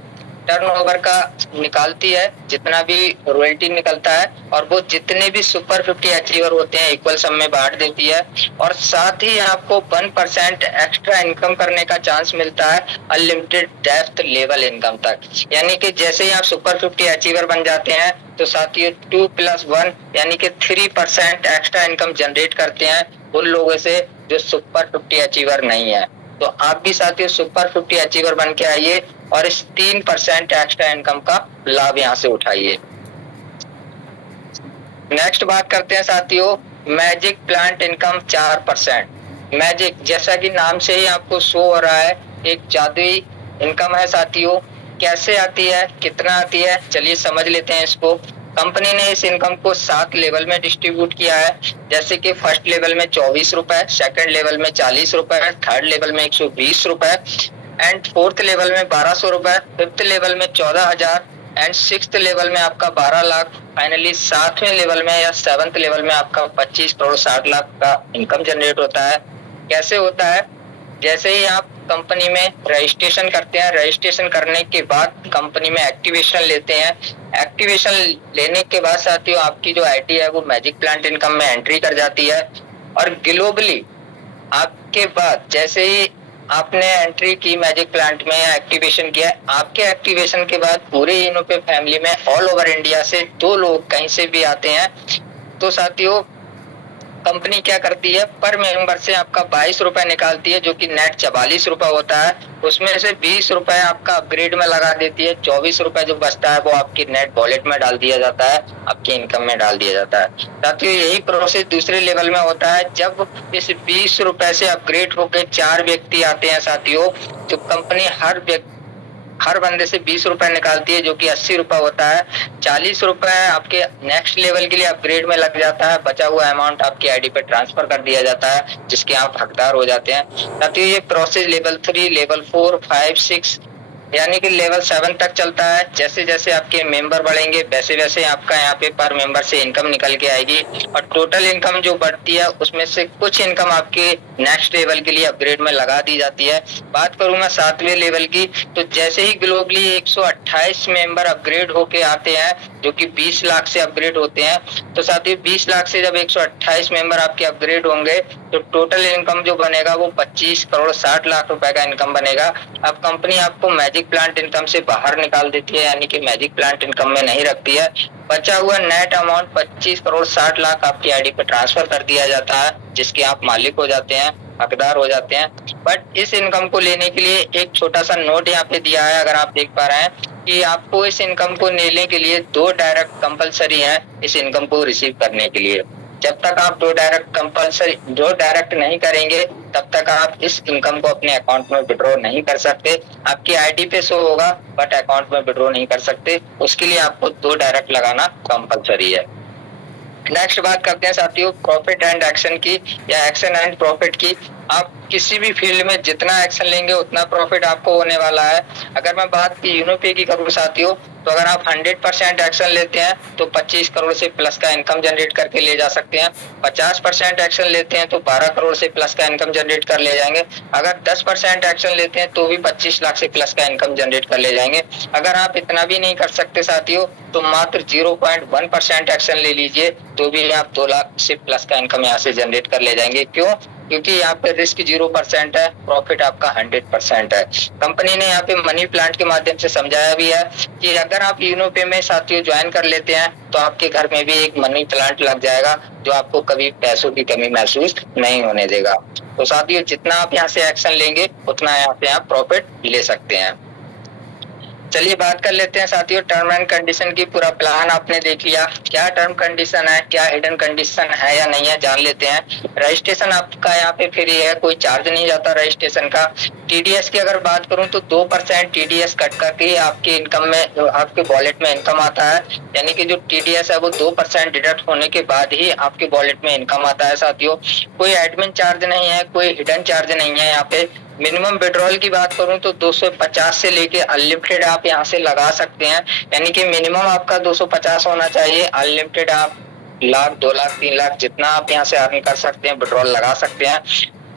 टर्नओवर का निकालती है, जितना भी रॉयल्टी निकलता है, और वो जितने भी सुपर 50 अचीवर होते हैं इक्वल सम में बांट देती है। और साथ ही आपको 1% एक्स्ट्रा इनकम करने का चांस मिलता है अनलिमिटेड डेप्थ लेवल इनकम तक। यानी कि जैसे ही आप सुपर 50 अचीवर बन जाते हैं तो साथियों 2+1 यानी कि 3% एक्स्ट्रा इनकम जनरेट करते हैं उन लोगों से जो सुपर 50 अचीवर नहीं है। तो आप भी साथियों सुपर 50 अचीवर बन के आइए और इस 3% एक्स्ट्रा इनकम का लाभ यहाँ से उठाइए। नेक्स्ट बात करते हैं साथियों, मैजिक प्लांट इनकम 4%। मैजिक जैसा कि नाम से ही आपको शो हो रहा है, एक जादुई इनकम है साथियों। कैसे आती है, कितना आती है, चलिए समझ लेते हैं इसको। कंपनी ने इस इनकम को 7 लेवल में डिस्ट्रीब्यूट किया है, जैसे कि फर्स्ट लेवल में 24 रुपए, सेकंड लेवल में 40 रुपए, थर्ड लेवल में 120 रुपए एंड फोर्थ लेवल में 1200 रुपए, फिफ्थ लेवल में 14,000 एंड सिक्स्थ लेवल में आपका 12 लाख, फाइनली 7वें लेवल में या 7th लेवल में आपका 25 करोड़ 60 लाख का इनकम जनरेट होता है। कैसे होता है? जैसे ही आप कंपनी में रजिस्ट्रेशन करते हैं, रजिस्ट्रेशन करने के बाद कंपनी में एक्टिवेशन लेते हैं, एक्टिवेशन लेने के बाद साथियों आपकी जो आईडी है वो मैजिक प्लांट इनकम में एंट्री कर जाती है और ग्लोबली आपके बाद जैसे ही आपने एंट्री की मैजिक प्लांट में या एक्टिवेशन किया, आपके एक्टिवेशन के बाद पूरे इनोपे फैमिली में ऑल ओवर इंडिया से 2 लोग कहीं से भी आते हैं, तो साथियों कंपनी क्या करती है, पर मेंबर से आपका 22 रुपए निकालती है जो कि नेट 44 रुपए होता है। उसमें से 20 रुपए आपका अपग्रेड में लगा देती है, 24 रुपए जो बचता है वो आपकी नेट वॉलेट में डाल दिया जाता है, आपकी इनकम में डाल दिया जाता है। साथियों यही प्रोसेस दूसरे लेवल में होता है, जब इस 20 रुपए से अपग्रेड होकर 4 व्यक्ति आते हैं साथियों, तो कंपनी हर बंदे से 20 रुपए निकालती है जो कि 80 रुपए होता है। 40 रुपए आपके नेक्स्ट लेवल के लिए अपग्रेड में लग जाता है, बचा हुआ अमाउंट आपकी आईडी पे ट्रांसफर कर दिया जाता है जिसके आप हकदार हो जाते हैं। साथियों ये प्रोसेस लेवल 3, लेवल 4, 5, 6 यानी कि लेवल 7 तक चलता है। जैसे जैसे आपके मेंबर बढ़ेंगे वैसे वैसे आपका यहाँ पे पर मेंबर से इनकम निकल के आएगी और टोटल इनकम जो बढ़ती है उसमें से कुछ इनकम आपके नेक्स्ट लेवल के लिए अपग्रेड में लगा दी जाती है। बात करूं मैं 7वें लेवल की, तो जैसे ही ग्लोबली 128 मेंबर अपग्रेड होके आते हैं जो कि 20 लाख से अपग्रेड होते हैं, तो साथियों 20 लाख से जब 128 मेंबर आपके अपग्रेड होंगे तो टोटल इनकम जो बनेगा वो 25 करोड़ 60 लाख रुपए का इनकम बनेगा। अब कंपनी आपको मैजिक प्लांट इनकम से बाहर निकाल देती है, यानी कि मैजिक प्लांट इनकम में नहीं रखती है। बचा हुआ नेट अमाउंट 25 करोड़ 60 लाख आपकी आईडी पे ट्रांसफर कर दिया जाता है, जिसके आप मालिक हो जाते हैं, हकदार हो जाते हैं। बट इस इनकम को लेने के लिए एक छोटा सा नोट यहाँ पे दिया है, अगर आप देख पा रहे हैं कि आपको इस इनकम को लेने के लिए 2 डायरेक्ट कंपलसरी है इस इनकम को रिसीव करने के लिए। जब तक आप 2 डायरेक्ट नहीं करेंगे तब तक आप इस इनकम को अपने अकाउंट में विड्रॉ नहीं कर सकते। आपकी आईडी पे शो होगा बट अकाउंट में विड्रॉ नहीं कर सकते, उसके लिए आपको 2 डायरेक्ट लगाना कंपलसरी है। नेक्स्ट बात करते हैं साथियों प्रॉफिट एंड एक्शन की या एक्शन एंड प्रॉफिट की। आप किसी भी फील्ड में जितना एक्शन लेंगे उतना प्रॉफिट आपको होने वाला है। अगर मैं बात की यूनोपे की करूँ साथियों, तो अगर आप 100% एक्शन लेते हैं तो 25 करोड़ से प्लस का इनकम जनरेट करके ले जा सकते हैं। 50% एक्शन लेते हैं तो 12 करोड़ से प्लस का इनकम जनरेट कर ले जाएंगे। अगर 10% एक्शन लेते हैं तो भी 25 लाख से प्लस का इनकम जनरेट कर ले जाएंगे। अगर आप इतना भी नहीं कर सकते साथियों तो मात्र 0.1% एक्शन ले लीजिए तो भी आप 2 लाख से प्लस का इनकम यहाँ से जनरेट कर ले जाएंगे। क्यों? क्योंकि यहाँ पे रिस्क 0% है, प्रॉफिट आपका 100% है। कंपनी ने यहाँ पे मनी प्लांट के माध्यम से समझाया भी है कि अगर आप यूनोपे में साथियों ज्वाइन कर लेते हैं तो आपके घर में भी एक मनी प्लांट लग जाएगा जो आपको कभी पैसों की कमी महसूस नहीं होने देगा। तो साथियों जितना आप यहाँ से एक्शन लेंगे उतना यहाँ पे आप प्रॉफिट ले सकते हैं। चलिए बात कर लेते हैं साथियों टर्म एंड कंडीशन की। पूरा प्लान आपने देख लिया, क्या टर्म कंडीशन है, क्या हिडन कंडीशन है या नहीं है, जान लेते हैं। रजिस्ट्रेशन आपका यहाँ पे फ्री है, कोई चार्ज नहीं जाता रजिस्ट्रेशन का। टीडीएस की अगर बात करूं तो 2% टीडीएस कट करके आपके इनकम में आपके वॉलेट में इनकम आता है, यानी कि जो टीडीएस है वो 2% डिडक्ट होने के बाद ही आपके वॉलेट में इनकम आता है साथियों। कोई एडमिन चार्ज नहीं है, कोई हिडन चार्ज नहीं है। यहाँ पे मिनिमम विड्रॉल की बात करूं तो 250 से लेके अनलिमिटेड आप यहाँ से लगा सकते हैं, यानी कि मिनिमम आपका 250 होना चाहिए, अनलिमिटेड आप लाख 2 लाख 3 लाख जितना आप यहाँ से अर्न कर सकते हैं विड्रॉल लगा सकते हैं।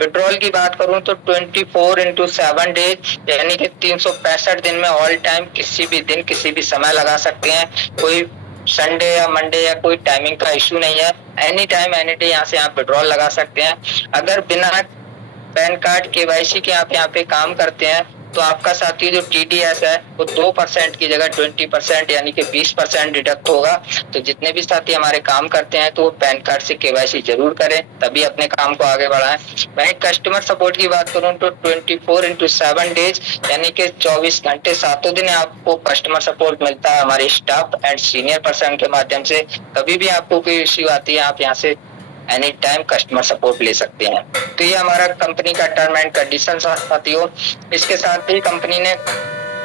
विड्रॉल की बात करूं तो 24/7 डेज यानी कि 365 दिन में ऑल टाइम किसी भी दिन किसी भी समय लगा सकते हैं। कोई संडे या मंडे या कोई टाइमिंग का इश्यू नहीं है, एनी टाइम एनी डे यहाँ से आप विड्रॉल लगा सकते हैं। अगर बिना पैन कार्ड केवाईसी के आप यहाँ पे काम करते हैं तो आपका साथी जो टीडीएस है वो 2% की जगह 20% यानी कि 20% डिडक्ट होगा। तो जितने भी साथी हमारे काम करते हैं तो वो पैन कार्ड से केवाईसी जरूर करें, तभी अपने काम को आगे बढ़ाएं। वहीं कस्टमर सपोर्ट की बात करूं तो 24/7 डेज यानी कि 24 घंटे 7 दिन आपको कस्टमर सपोर्ट मिलता है हमारे स्टाफ एंड सीनियर पर्सन के माध्यम से। कभी भी आपको कोई इश्यू आती है आप यहाँ से एनी टाइम कस्टमर सपोर्ट ले सकते हैं। तो ये हमारा कंपनी का टर्म एंड कंडीशन साथियों। इसके साथ ही कंपनी ने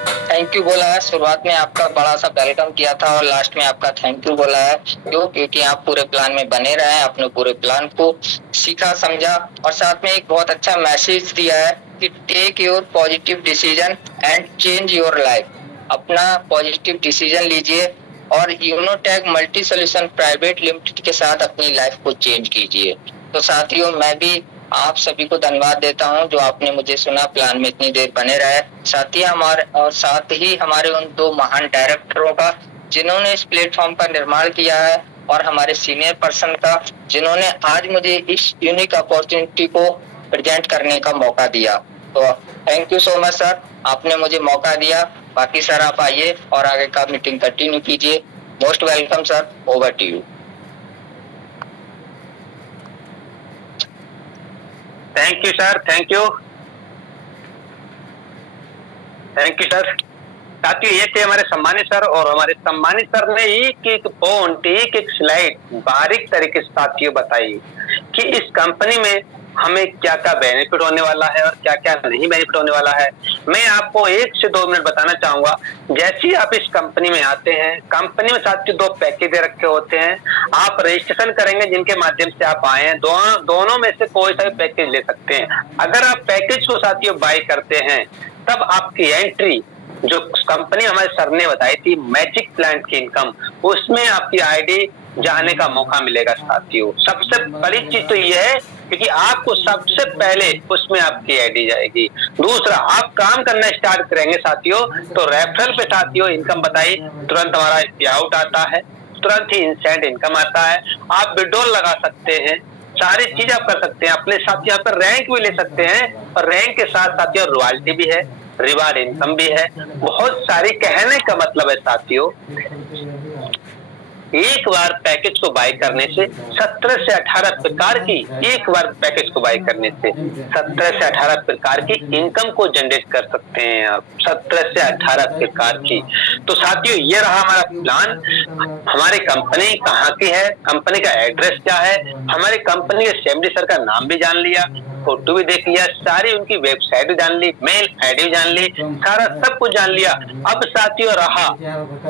थैंक यू बोला है। शुरुआत में आपका बड़ा सा वेलकम किया था और लास्ट में आपका थैंक यू बोला है, क्यों? क्योंकि आप पूरे प्लान में बने रहे, अपने पूरे प्लान को सीखा समझा और साथ में एक बहुत अच्छा मैसेज दिया है कि take your positive decision and change your life. अपना पॉजिटिव डिसीजन लीजिए और Unotech multi solution private limited के साथ अपनी लाइफ को चेंज कीजिए। तो साथियों, मैं भी आप सभी को धन्यवाद देता हूं जो आपने मुझे सुना, प्लान में इतनी देर बने रहे। साथ ही हमारे उन दो महान डायरेक्टरों का जिन्होंने इस प्लेटफॉर्म का निर्माण किया है और हमारे सीनियर पर्सन का जिन्होंने आज मुझे इस यूनिक अपॉर्चुनिटी को प्रेजेंट करने का मौका दिया। तो thank you so much sir, आपने मुझे मौका दिया। बाकी सर आप आइए और आगे का मीटिंग कंटिन्यू कीजिए। Most welcome sir, over to you. Thank you sir, thank you sir. साथियों, ये थे हमारे सम्मानित सर और हमारे सम्मानित सर ने एक एक पॉइंट, एक एक स्लाइड बारीक तरीके से साथियों बताई कि इस कंपनी में हमें क्या क्या बेनिफिट होने वाला है और क्या क्या नहीं बेनिफिट होने वाला है। मैं आपको 1 से 2 मिनट बताना चाहूंगा। जैसे ही आप इस कंपनी में आते हैं, कंपनी में साथियों 2 पैकेज दे रखे होते हैं। आप रजिस्ट्रेशन करेंगे जिनके माध्यम से आप आए हैं, दोनों में से कोई सा भी पैकेज ले सकते हैं। अगर आप पैकेज को साथियों बाय करते हैं तब आपकी एंट्री जो कंपनी हमारे सर ने बताई थी मैजिक प्लांट की इनकम, उसमें आपकी आईडी जाने का मौका मिलेगा साथियों। सबसे बड़ी चीज तो यह है क्योंकि आपको सबसे पहले उसमें आपकी आईडी जाएगी। दूसरा, आप काम करना स्टार्ट करेंगे साथियों तो रेफरल पे साथियों इनकम बताई, तुरंत हमारा पे आउट आता है, तुरंत ही इंस्टेंट इनकम आता है। आप विड्रॉल लगा सकते हैं, सारी चीज आप कर सकते हैं। अपने साथ यहाँ पर रैंक भी ले सकते हैं और रैंक के साथ साथियों रॉयल्टी भी है, रिवार्ड इनकम भी है। बहुत सारी कहने का मतलब है साथियों, एक बार पैकेज को बाय करने से 17 से 18 प्रकार की, एक बार पैकेज को बाय करने से 17 से 18 प्रकार की इनकम को जनरेट कर सकते हैं आप, 17 से 18 प्रकार की। तो साथियों, ये रहा हमारा प्लान। हमारी कंपनी कहाँ की है, कंपनी का एड्रेस क्या है, हमारी कंपनी के एमडी सर का नाम भी जान लिया, फोटो भी देख लिया, सारी उनकी वेबसाइट भी जान ली, मेल आईडी जान ली, सारा सब कुछ जान लिया। अब साथियों रहा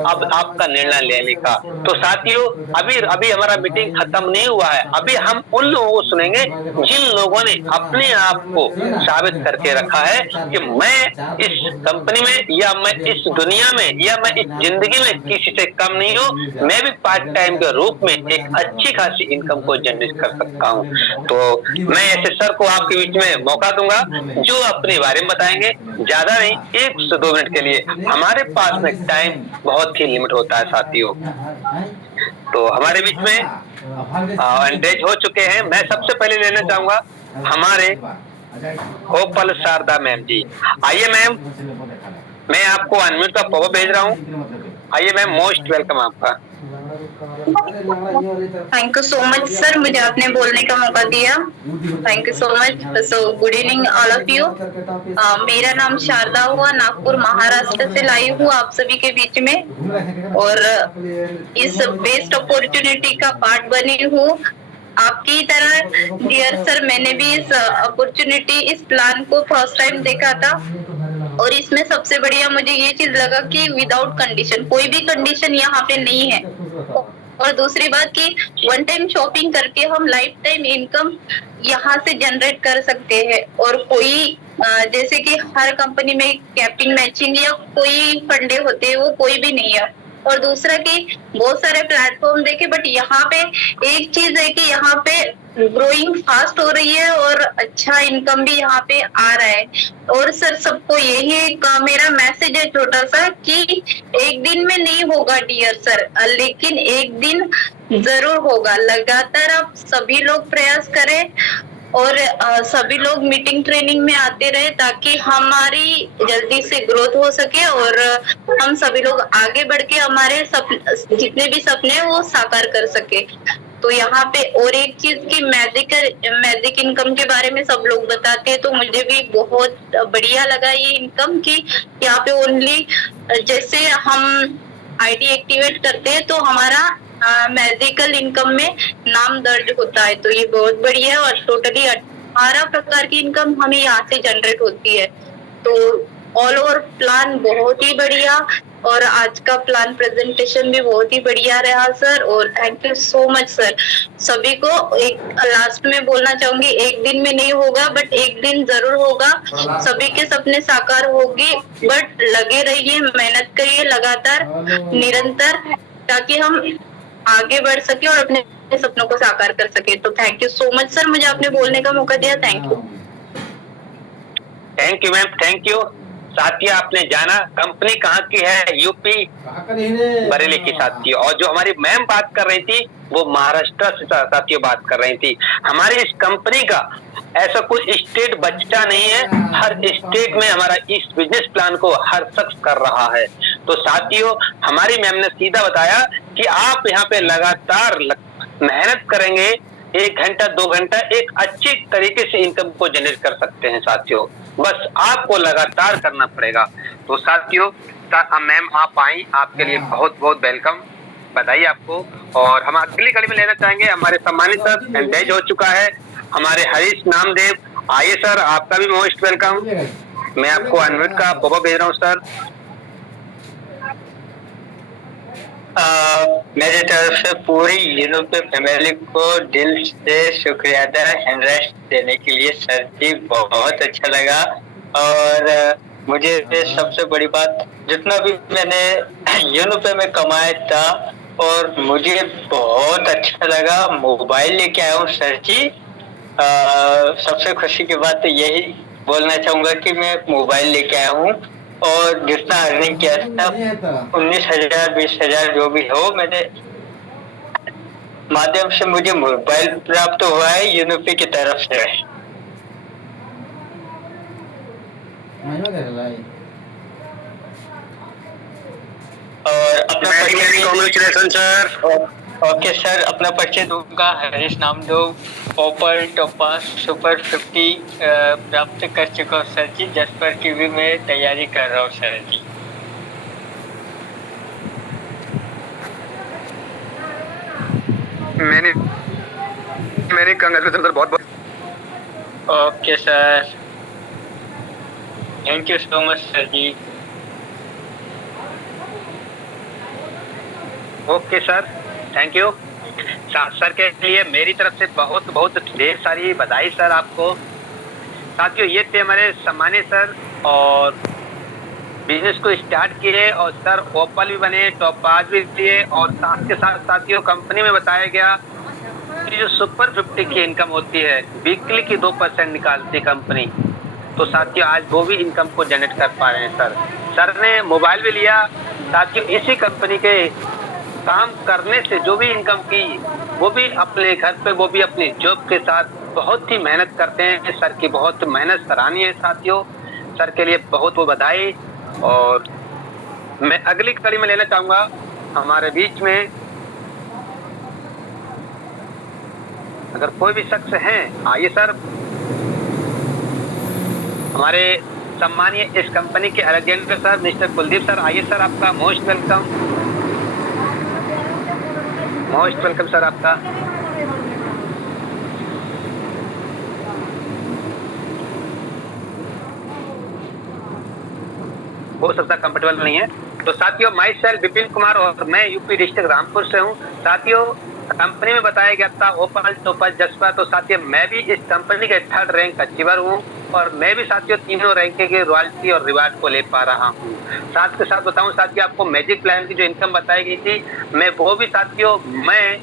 अब आपका निर्णय लेने का। तो साथियों, अभी हमारा मीटिंग खत्म नहीं हुआ है। अभी हम उन लोगों को सुनेंगे जिन लोगों ने अपने आप को साबित करके रखा है कि मैं इस कंपनी में या मैं इस दुनिया में या मैं इस जिंदगी में किसी से कम नहीं हूँ। मैं भी पार्ट टाइम के रूप में एक अच्छी खासी इनकम को जनरेट कर सकता हूँ। तो मैं ऐसे सर को आपके बीच में मौका दूंगा जो अपने बारे में बताएंगे। ज्यादा नहीं, 1 से 2 मिनट के लिए। हमारे पास में टाइम बहुत ही लिमिट होता है साथियों। तो हमारे बीच में एंट्रेज हो चुके हैं। मैं सबसे पहले लेना चाहूंगा हमारे गोपाल शारदा मैम जी। आइए मैम, मैं आपको अनम्यूट का पॉपअप भेज रहा हूँ। आइए मैम, मोस्ट वेलकम आपका। Thank you so much sir, मुझे आपने बोलने का मौका दिया। Thank you so much. So good evening all of you. मेरा नाम शारदा हुआ, नागपुर महाराष्ट्र से लाई हूँ आप सभी के बीच में और इस बेस्ट अपॉर्चुनिटी का पार्ट बनी हूँ। आपकी तरह डियर सर, मैंने भी इस अपॉर्चुनिटी, इस प्लान को फर्स्ट टाइम देखा था और इसमें सबसे बढ़िया मुझे ये चीज लगा कि विदाउट कंडीशन, कोई भी कंडीशन यहाँ पे नहीं है। और दूसरी बात कि वन टाइम शॉपिंग करके हम लाइफ टाइम इनकम यहाँ से जनरेट कर सकते हैं। और कोई जैसे कि हर कंपनी में कैपिंग मैचिंग या कोई फंडे होते हैं, वो कोई भी नहीं है। और दूसरा कि बहुत सारे प्लेटफॉर्म देखे, बट यहाँ पे एक चीज है कि यहाँ पे ग्रोइंग फास्ट हो रही है और अच्छा इनकम भी यहाँ पे आ रहा है। और सर सबको यही मेरा मैसेज है छोटा सा कि एक दिन में नहीं होगा डियर सर, लेकिन एक दिन जरूर होगा। लगातार आप सभी लोग प्रयास करें और सभी लोग मीटिंग ट्रेनिंग में आते रहे ताकि हमारी जल्दी से ग्रोथ हो सके और हम सभी लोग आगे बढ़ के हमारे जितने भी सपने हैं वो साकार कर सके। तो यहाँ पे और एक चीज की मैजिक इनकम के बारे में सब लोग बताते हैं, तो मुझे भी बहुत बढ़िया लगा ये इनकम की यहाँ पे ओनली जैसे हम आईडी एक्टिवेट करते हैं तो हमारा मैजिकल इनकम में नाम दर्ज होता है। तो ये बहुत बढ़िया है और टोटली 18 प्रकार की इनकम हमें यहाँ से जनरेट होती है। तो ऑल ओवर प्लान बहुत ही बढ़िया और आज का प्लान प्रेजेंटेशन भी बहुत ही बढ़िया रहा सर। और thank you so much sir. सभी को एक लास्ट में बोलना चाहूंगी, एक दिन में नहीं होगा बट एक दिन जरूर होगा। सभी के सपने साकार होगी, बट लगे रहिए, मेहनत करिए लगातार निरंतर, ताकि हम आगे बढ़ सके और अपने सपनों को साकार कर सके। तो thank you so much sir, मुझे आपने बोलने का मौका दिया। Thank you. Thank you ma'am, thank you. साथियों, आपने जाना कंपनी कहाँ की है, यूपी बरेली की साथियों। और जो हमारी मैम बात कर रही थी वो महाराष्ट्र से साथियों बात कर रही थी। हमारी इस कंपनी का ऐसा कोई स्टेट बचता नहीं है, हर स्टेट में हमारा इस बिजनेस प्लान को हर शख्स कर रहा है। तो साथियों, हमारी मैम ने सीधा बताया कि आप यहाँ पे लगातार मेहनत करेंगे, 1 घंटा 2 घंटा एक अच्छी तरीके से इनकम को जनरेट कर सकते हैं साथियों। बस आपको लगातार करना पड़ेगा। तो साथियों, मैम आप आई, आपके लिए बहुत बहुत वेलकम, बधाई आपको। और हम अगली कड़ी में लेना चाहेंगे हमारे सम्मानित सर, एंगेज हो चुका है हमारे हरीश नामदेव। आइए सर, आपका भी मोस्ट वेलकम। मैं आपको अनम्यूट का पॉपअप भेज रहा हूँ सर। मेरे तरफ से पूरी यूरोपीय फैमिली को दिल से शुक्रिया अदा, हैंडरेस्ट देने के लिए सर जी, बहुत अच्छा लगा। और मुझे सबसे बड़ी बात, जितना भी मैंने यूरोपीय में कमाया था और मुझे बहुत अच्छा लगा, मोबाइल लेके आया हूँ सर जी। सबसे खुशी की बात तो यही बोलना चाहूंगा कि मैं मोबाइल लेके आया हूँ और जितना अर्निंग किया था 19,000 20,000 जो भी हो, मेरे माध्यम से मुझे मोबाइल प्राप्त हुआ है यूनिपी की तरफ से। और अपना कॉन्ग्रेचुलेशन सर। ओके सर, अपना परिचय दूंगा। हरीश नामदेव, ओपल टोपास सुपर 50 प्राप्त कर चुका हूँ सर जी। जसपर की भी मैं तैयारी कर रहा हूँ सर जी। मैंने कांग्रेचुलेशन सर, बहुत बहुत। Okay sir, thank you so much sir ji. Okay sir, thank you. Sir के लिए मेरी तरफ से बहुत बहुत ढेर सारी बधाई सर आपको। साथियों, ये थे हमारे सम्मानित सर और बिजनेस को स्टार्ट किए और सर ओपल भी बने, टॉपाज भी दिए और साथ के साथ साथियों कंपनी में बताया गया कि जो सुपर 50 की इनकम होती है वीकली की 2% निकालती कंपनी। तो साथियों आज वो भी इनकम को जनरेट कर पा रहे हैं सर। सर ने मोबाइल भी लिया साथियों, इसी कंपनी के काम करने से जो भी इनकम की वो भी अपने घर पे, वो भी अपनी जॉब के साथ बहुत ही मेहनत करते हैं। सर की बहुत मेहनत सराहनीय है साथियों, सर के लिए बहुत बहुत बधाई। और मैं अगली कड़ी में लेना चाहूंगा हमारे बीच में अगर कोई भी शख्स हैं, आइए सर। हमारे सम्मानीय इस कंपनी के Alexander sir, mister Kuldeep sir, आइए सर, आपका most welcome, most welcome sir आपका। हो सकता कंफर्टेबल नहीं है। तो साथियों, माई सेल्फ विपिन कुमार और मैं यूपी डिस्ट्रिक्ट रामपुर से हूँ। साथियों, कंपनी में बताया गया था ओपल टोपाज जसपा, तो साथियों मैं भी इस कंपनी के 3rd रैंक अचीवर हूँ और मैं भी साथियों तीनों रैंक के रॉयल्टी और रिवार्ड को ले पा रहा हूँ। साथ के साथ बताऊँ साथियों, आपको मैजिक प्लान की जो इनकम बताई गई थी, मैं वो भी साथियों मैं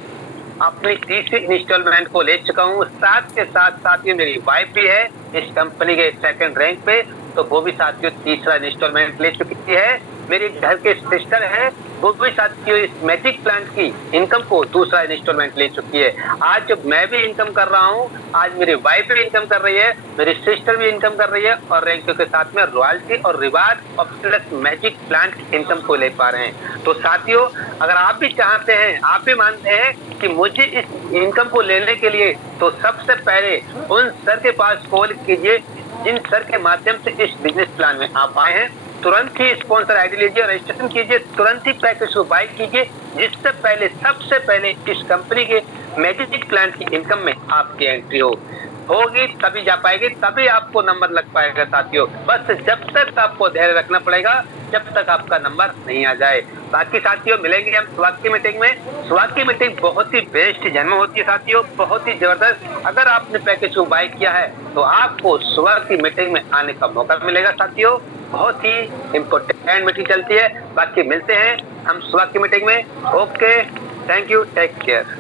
अपनी 3री इंस्टॉलमेंट को ले चुका हूँ। साथ के साथ साथियों मेरी वाइफ भी है इस कंपनी के 2nd रैंक पे, तो वो भी साथियों 3रा इंस्टॉलमेंट ले चुकी है। मेरे घर के सिस्टर है, वो भी साथियों इस मैजिक प्लांट की इनकम को 2रा इंस्टॉलमेंट ले चुकी है। आज जब मैं भी इनकम कर रहा हूँ, आज मेरी वाइफ भी इनकम कर रही है, मेरी सिस्टर भी इनकम कर रही है और रैंकों के साथ में रॉयल्टी और रिवार्ड और प्लस मैजिक प्लांट की इनकम को ले पा रहे हैं। तो साथियों, अगर आप भी चाहते हैं, आप भी मानते हैं कि मुझे इस इनकम को लेने के लिए, तो सबसे पहले उन सर के पास कॉल कीजिए जिन सर के माध्यम से इस बिजनेस प्लान में आप आए हैं। तुरंत ही स्पॉन्सर आईडी लीजिए, रजिस्ट्रेशन कीजिए, तुरंत ही पैकेज को बाय कीजिए, जिससे पहले सबसे पहले इस कंपनी के मैजिक प्लांट की इनकम में आपकी एंट्री हो। होगी तभी जा पाएगी, तभी आपको नंबर लग पाएगा साथियों। बस जब तक आपको धैर्य रखना पड़ेगा, जब तक आपका नंबर नहीं आ जाए। बाकी साथियों मिलेंगे हम स्वाद की मीटिंग में। स्वाद की मीटिंग बहुत ही बेस्ट जन्म होती है साथियों, बहुत ही जबरदस्त। अगर आपने पैकेज को बाय किया है तो आपको स्वाद की मीटिंग में आने का मौका मिलेगा साथियों। बहुत ही इंपॉर्टेंट मीटिंग चलती है। बाकी मिलते हैं हम स्वाद की मीटिंग में। Okay, thank you, take care.